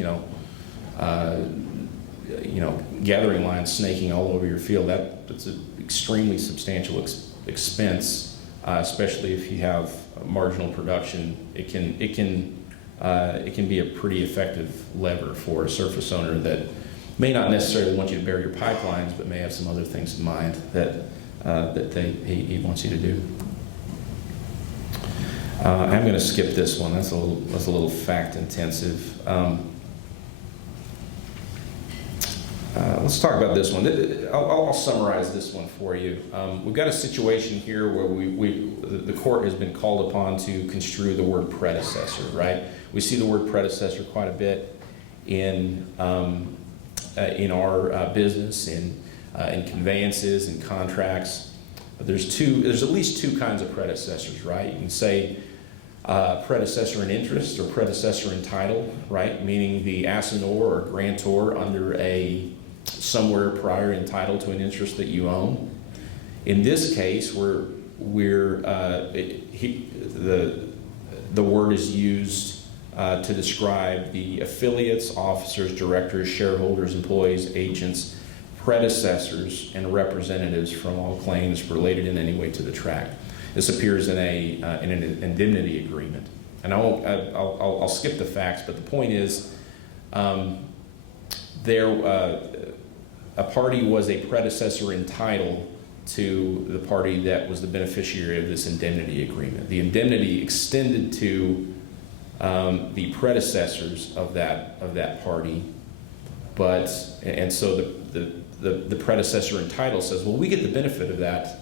gathering lines snaking all over your field, that's an extremely substantial expense, especially if you have marginal production. It can be a pretty effective lever for a surface owner that may not necessarily want you to bury your pipelines, but may have some other things in mind that he wants you to do. I'm going to skip this one. That's a little fact intensive. Let's talk about this one. I'll summarize this one for you. We've got a situation here where the court has been called upon to construe the word predecessor, right? We see the word predecessor quite a bit in our business, in conveyances and contracts. There's at least two kinds of predecessors, right? You can say predecessor in interest or predecessor in title, right? Meaning the assignor or grantor under a somewhere prior entitled to an interest that you own. In this case, the word is used to describe the affiliates, officers, directors, shareholders, employees, agents, predecessors, and representatives from all claims related in any way to the tract. This appears in an indemnity agreement, and I'll skip the facts, but the point is, a party was a predecessor in title to the party that was the beneficiary of this indemnity agreement. The indemnity extended to the predecessors of that party, and so the predecessor in title says, well, we get the benefit of that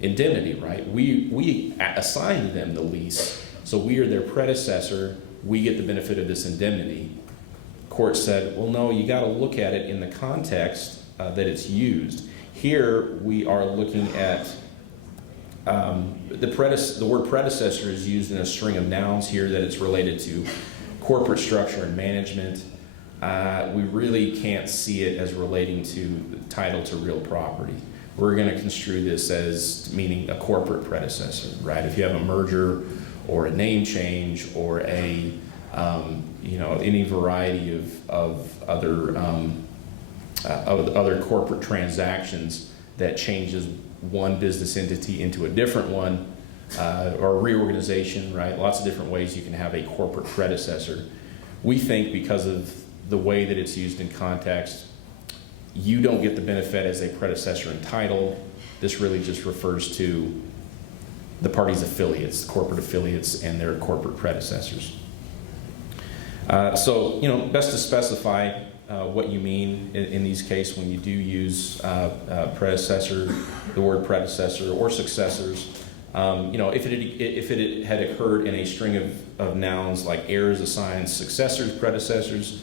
indemnity, right? We assigned them the lease, so we are their predecessor. We get the benefit of this indemnity. Court said, well, no, you got to look at it in the context that it's used. Here we are looking at the word predecessor is used in a string of nouns here that it's related to corporate structure and management. We really can't see it as relating to the title to real property. We're going to construe this as meaning a corporate predecessor, right? If you have a merger or a name change or a any variety of other corporate transactions that changes one business entity into a different one, or a reorganization, right? Lots of different ways you can have a corporate predecessor. We think because of the way that it's used in context, you don't get the benefit as a predecessor in title. This really just refers to the party's affiliates, the corporate affiliates, and their corporate predecessors. So, best to specify what you mean in these cases when you do use predecessor, the word predecessor or successors. If it had occurred in a string of nouns like heirs, assigns, successors, predecessors,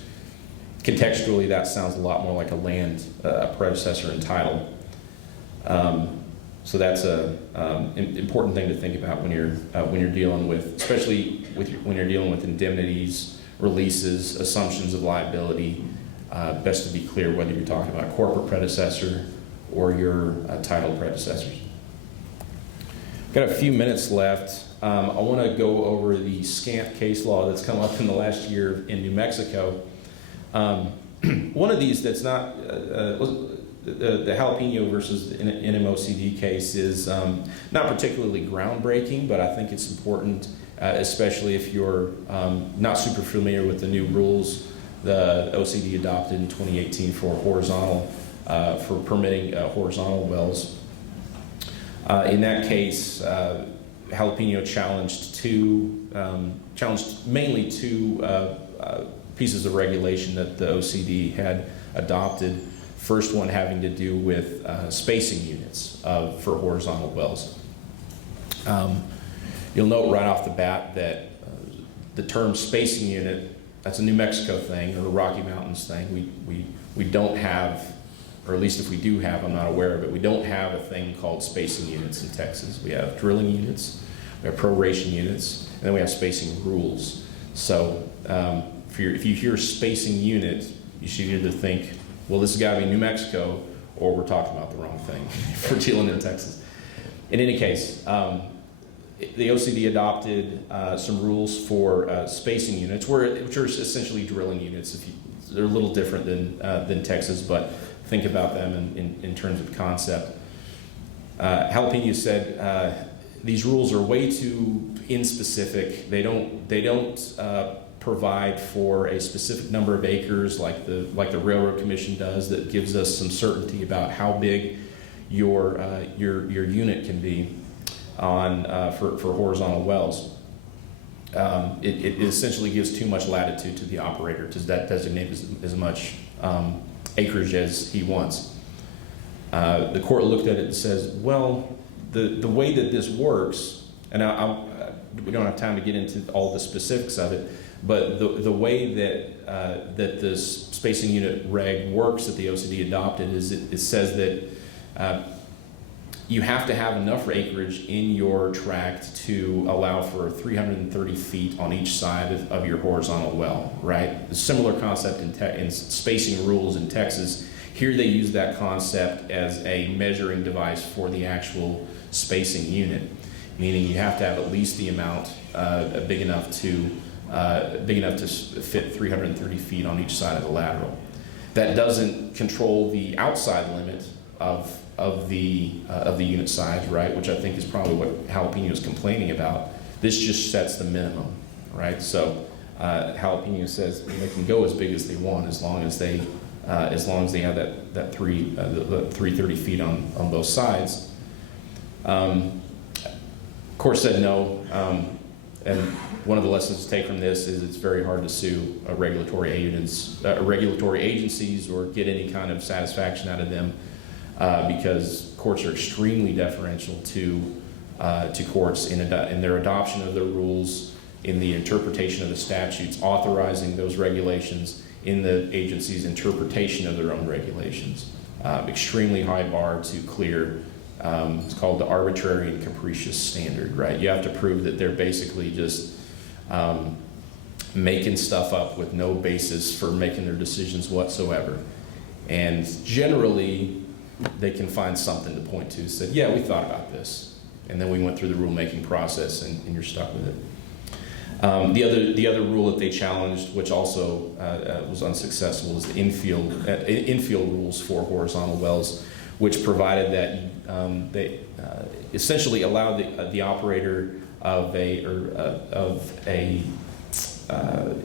contextually that sounds a lot more like a land predecessor in title. So that's an important thing to think about when you're dealing with, especially when you're dealing with indemnities, releases, assumptions of liability. Best to be clear whether you're talking about corporate predecessor or your title predecessors. Got a few minutes left. I want to go over the scant case law that's come up in the last year in New Mexico. One of these that's not, the jalapeno versus NMOCD case is not particularly groundbreaking, but I think it's important, especially if you're not super familiar with the new rules the OCD adopted in 2018 for for permitting horizontal wells. In that case, jalapeno challenged mainly two pieces of regulation that the OCD had adopted. First one having to do with spacing units for horizontal wells. You'll note right off the bat that the term spacing unit, that's a New Mexico thing or a Rocky Mountains thing. We don't have, or at least if we do have, I'm not aware of it, we don't have a thing called spacing units in Texas. We have drilling units, we have proration units, and then we have spacing rules. So if you hear spacing unit, you should either think, well, this has got to be New Mexico, or we're talking about the wrong thing if we're dealing in Texas. In any case, the OCD adopted some rules for spacing units, which are essentially drilling units. They're a little different than Texas, but think about them in terms of concept. Jalapeno said these rules are way too inspecific. They don't provide for a specific number of acres like the Railroad Commission does, that gives us some certainty about how big your unit can be for horizontal wells. It essentially gives too much latitude to the operator to designate as much acreage as he wants. The court looked at it and says, well, the way that this works, and we don't have time to get into all the specifics of it, but the way that that this spacing unit reg works that the OCD adopted is it says that you have to have enough acreage in your tract to allow for 330 feet on each side of your horizontal well, right? A similar concept in spacing rules in Texas. Here they use that concept as a measuring device for the actual spacing unit, meaning you have to have at least the amount big enough to fit 330 feet on each side of the lateral. That doesn't control the outside limit of the unit size, right? Which I think is probably what Jalapeno is complaining about. This just sets the minimum, right? So Jalapeno says they can go as big as they want as long as they have that 330 feet on both sides. Court said no, and one of the lessons to take from this is it's very hard to sue regulatory agencies or get any kind of satisfaction out of them because courts are extremely deferential to courts in their adoption of their rules, in the interpretation of the statutes, authorizing those regulations, in the agency's interpretation of their own regulations. Extremely high bar to clear. It's called the arbitrary and capricious standard, right? You have to prove that they're basically just making stuff up with no basis for making their decisions whatsoever. And generally, they can find something to point to. Said, yeah, we thought about this. And then we went through the rulemaking process and you're stuck with it. The other rule that they challenged, which also was unsuccessful, is the infield rules for horizontal wells, which provided that they essentially allowed the operator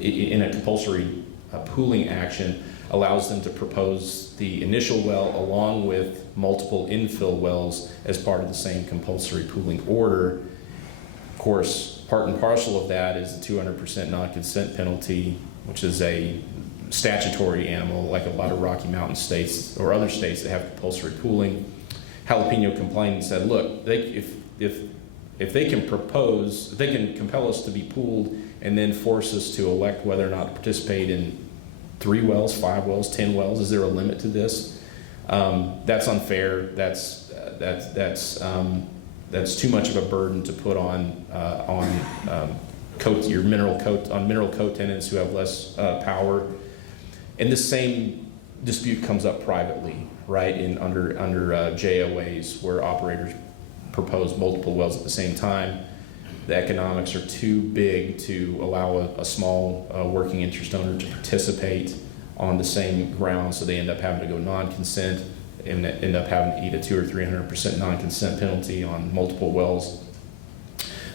in a compulsory pooling action, allows them to propose the initial well along with multiple infill wells as part of the same compulsory pooling order. Of course, part and parcel of that is the 200% non-consent penalty, which is a statutory animal like a lot of Rocky Mountain states or other states that have compulsory pooling. Jalapeno complained and said, look, if they can propose, if they can compel us to be pooled and then force us to elect whether or not to participate in 3 wells, 5 wells, 10 wells, is there a limit to this? That's unfair. That's too much of a burden to put on mineral co-tenants who have less power. And the same dispute comes up privately, right? Under JOAs where operators propose multiple wells at the same time. The economics are too big to allow a small working interest owner to participate on the same ground, so they end up having to go non-consent and end up having to eat a 200 or 300% non-consent penalty on multiple wells.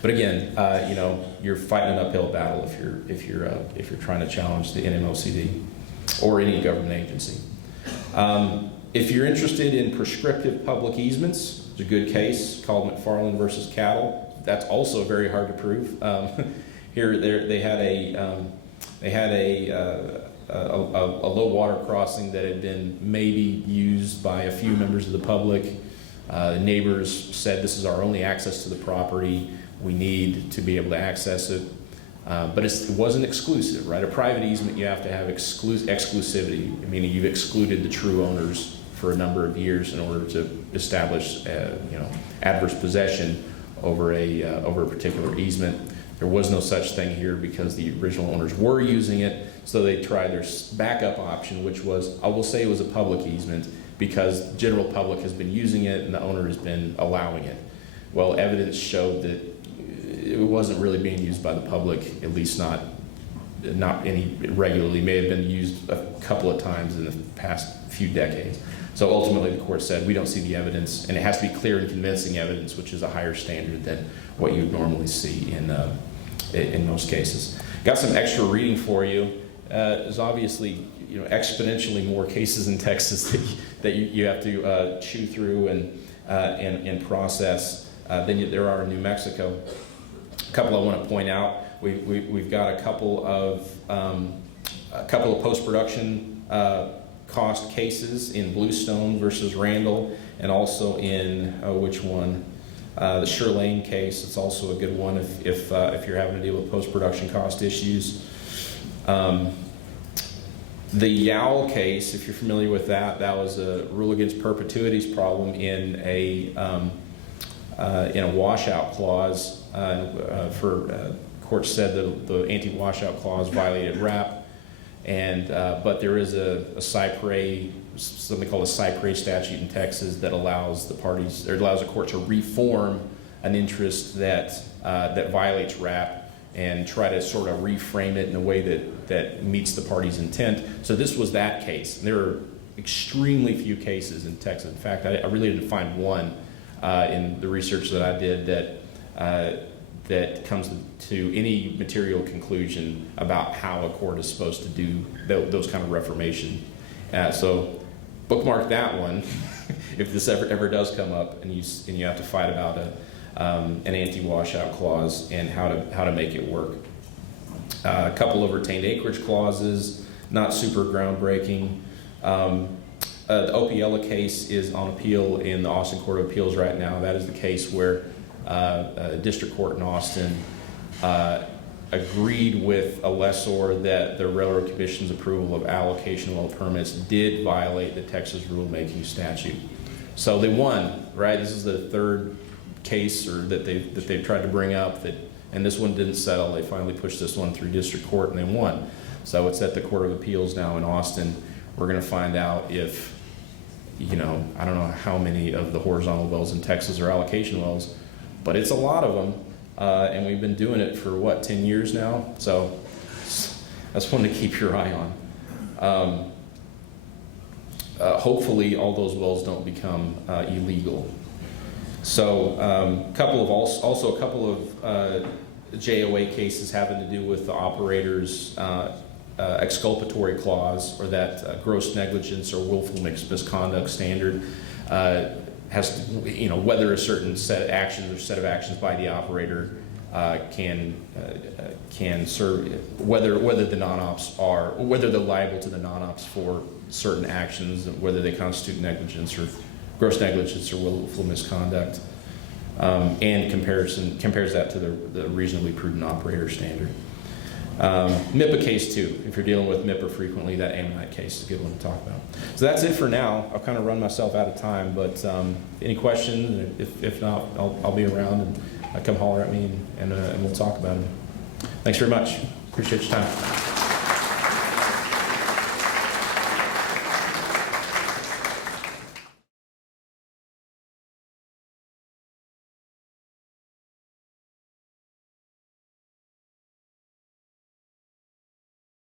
But again, you're fighting an uphill battle if you're trying to challenge the NMOCD or any government agency. If you're interested in prescriptive public easements, there's a good case called McFarland versus Cattle. That's also very hard to prove. Here, they had a low water crossing that had been maybe used by a few members of the public. Neighbors said, this is our only access to the property. We need to be able to access it. But it wasn't exclusive, right? A private easement, you have to have exclusivity, meaning you've excluded the true owners for a number of years in order to establish, adverse possession over a particular easement. There was no such thing here because the original owners were using it, so they tried their backup option, which was, I will say it was a public easement because the general public has been using it and the owner has been allowing it. Well, evidence showed that it wasn't really being used by the public, at least not any regularly. It may have been used a couple of times in the past few decades. So ultimately the court said we don't see the evidence, and it has to be clear and convincing evidence, which is a higher standard than what you would normally see in most cases. Got some extra reading for you. There's obviously exponentially more cases in Texas that you have to chew through and process than there are in New Mexico. A couple I want to point out. We've got a couple of post-production cost cases in Bluestone versus Randall, and also in, which one? The Sherlane case. It's also a good one if you're having to deal with post-production cost issues. The Yowl case, if you're familiar with that, that was a rule against perpetuities problem in a washout clause. Court said that the anti-washout clause violated RAP, but there is something called a cypre statute in Texas that allows the parties, or allows a court to reform an interest that violates RAP and try to sort of reframe it in a way that meets the party's intent. So this was that case. There are extremely few cases in Texas. In fact, I really didn't find one in the research that I did that comes to any material conclusion about how a court is supposed to do those kind of reformation. So bookmark that one if this ever does come up and you have to fight about an anti-washout clause and how to make it work. A couple of retained acreage clauses, not super groundbreaking. The Pbla case is on appeal in the Austin Court of Appeals right now. That is the case where a district court in Austin agreed with a lessor that the Railroad Commission's approval of allocation well permits did violate the Texas rulemaking statute. So they won, right? This is the third case that they've tried to bring up, and this one didn't settle. They finally pushed this one through district court and they won. So it's at the Court of Appeals now in Austin. We're going to find out if, I don't know how many of the horizontal wells in Texas are allocation wells, but it's a lot of them, and we've been doing it for 10 years now. So that's one to keep your eye on. Hopefully all those wells don't become illegal. So a couple of JOA cases having to do with the operator's exculpatory clause, or that gross negligence or willful misconduct standard has to, whether a certain set of actions or set of actions by the operator can serve, whether the non-ops are, whether they're liable to the non-ops for certain actions, whether they constitute negligence or gross negligence or willful misconduct, and compares that to the reasonably prudent operator standard. MIPA case too. If you're dealing with MIPA frequently, that Ammonite case is a good one to talk about. So that's it for now. I've kind of run myself out of time, but any questions? If not, I'll be around and come holler at me and we'll talk about it. Thanks very much. Appreciate your time.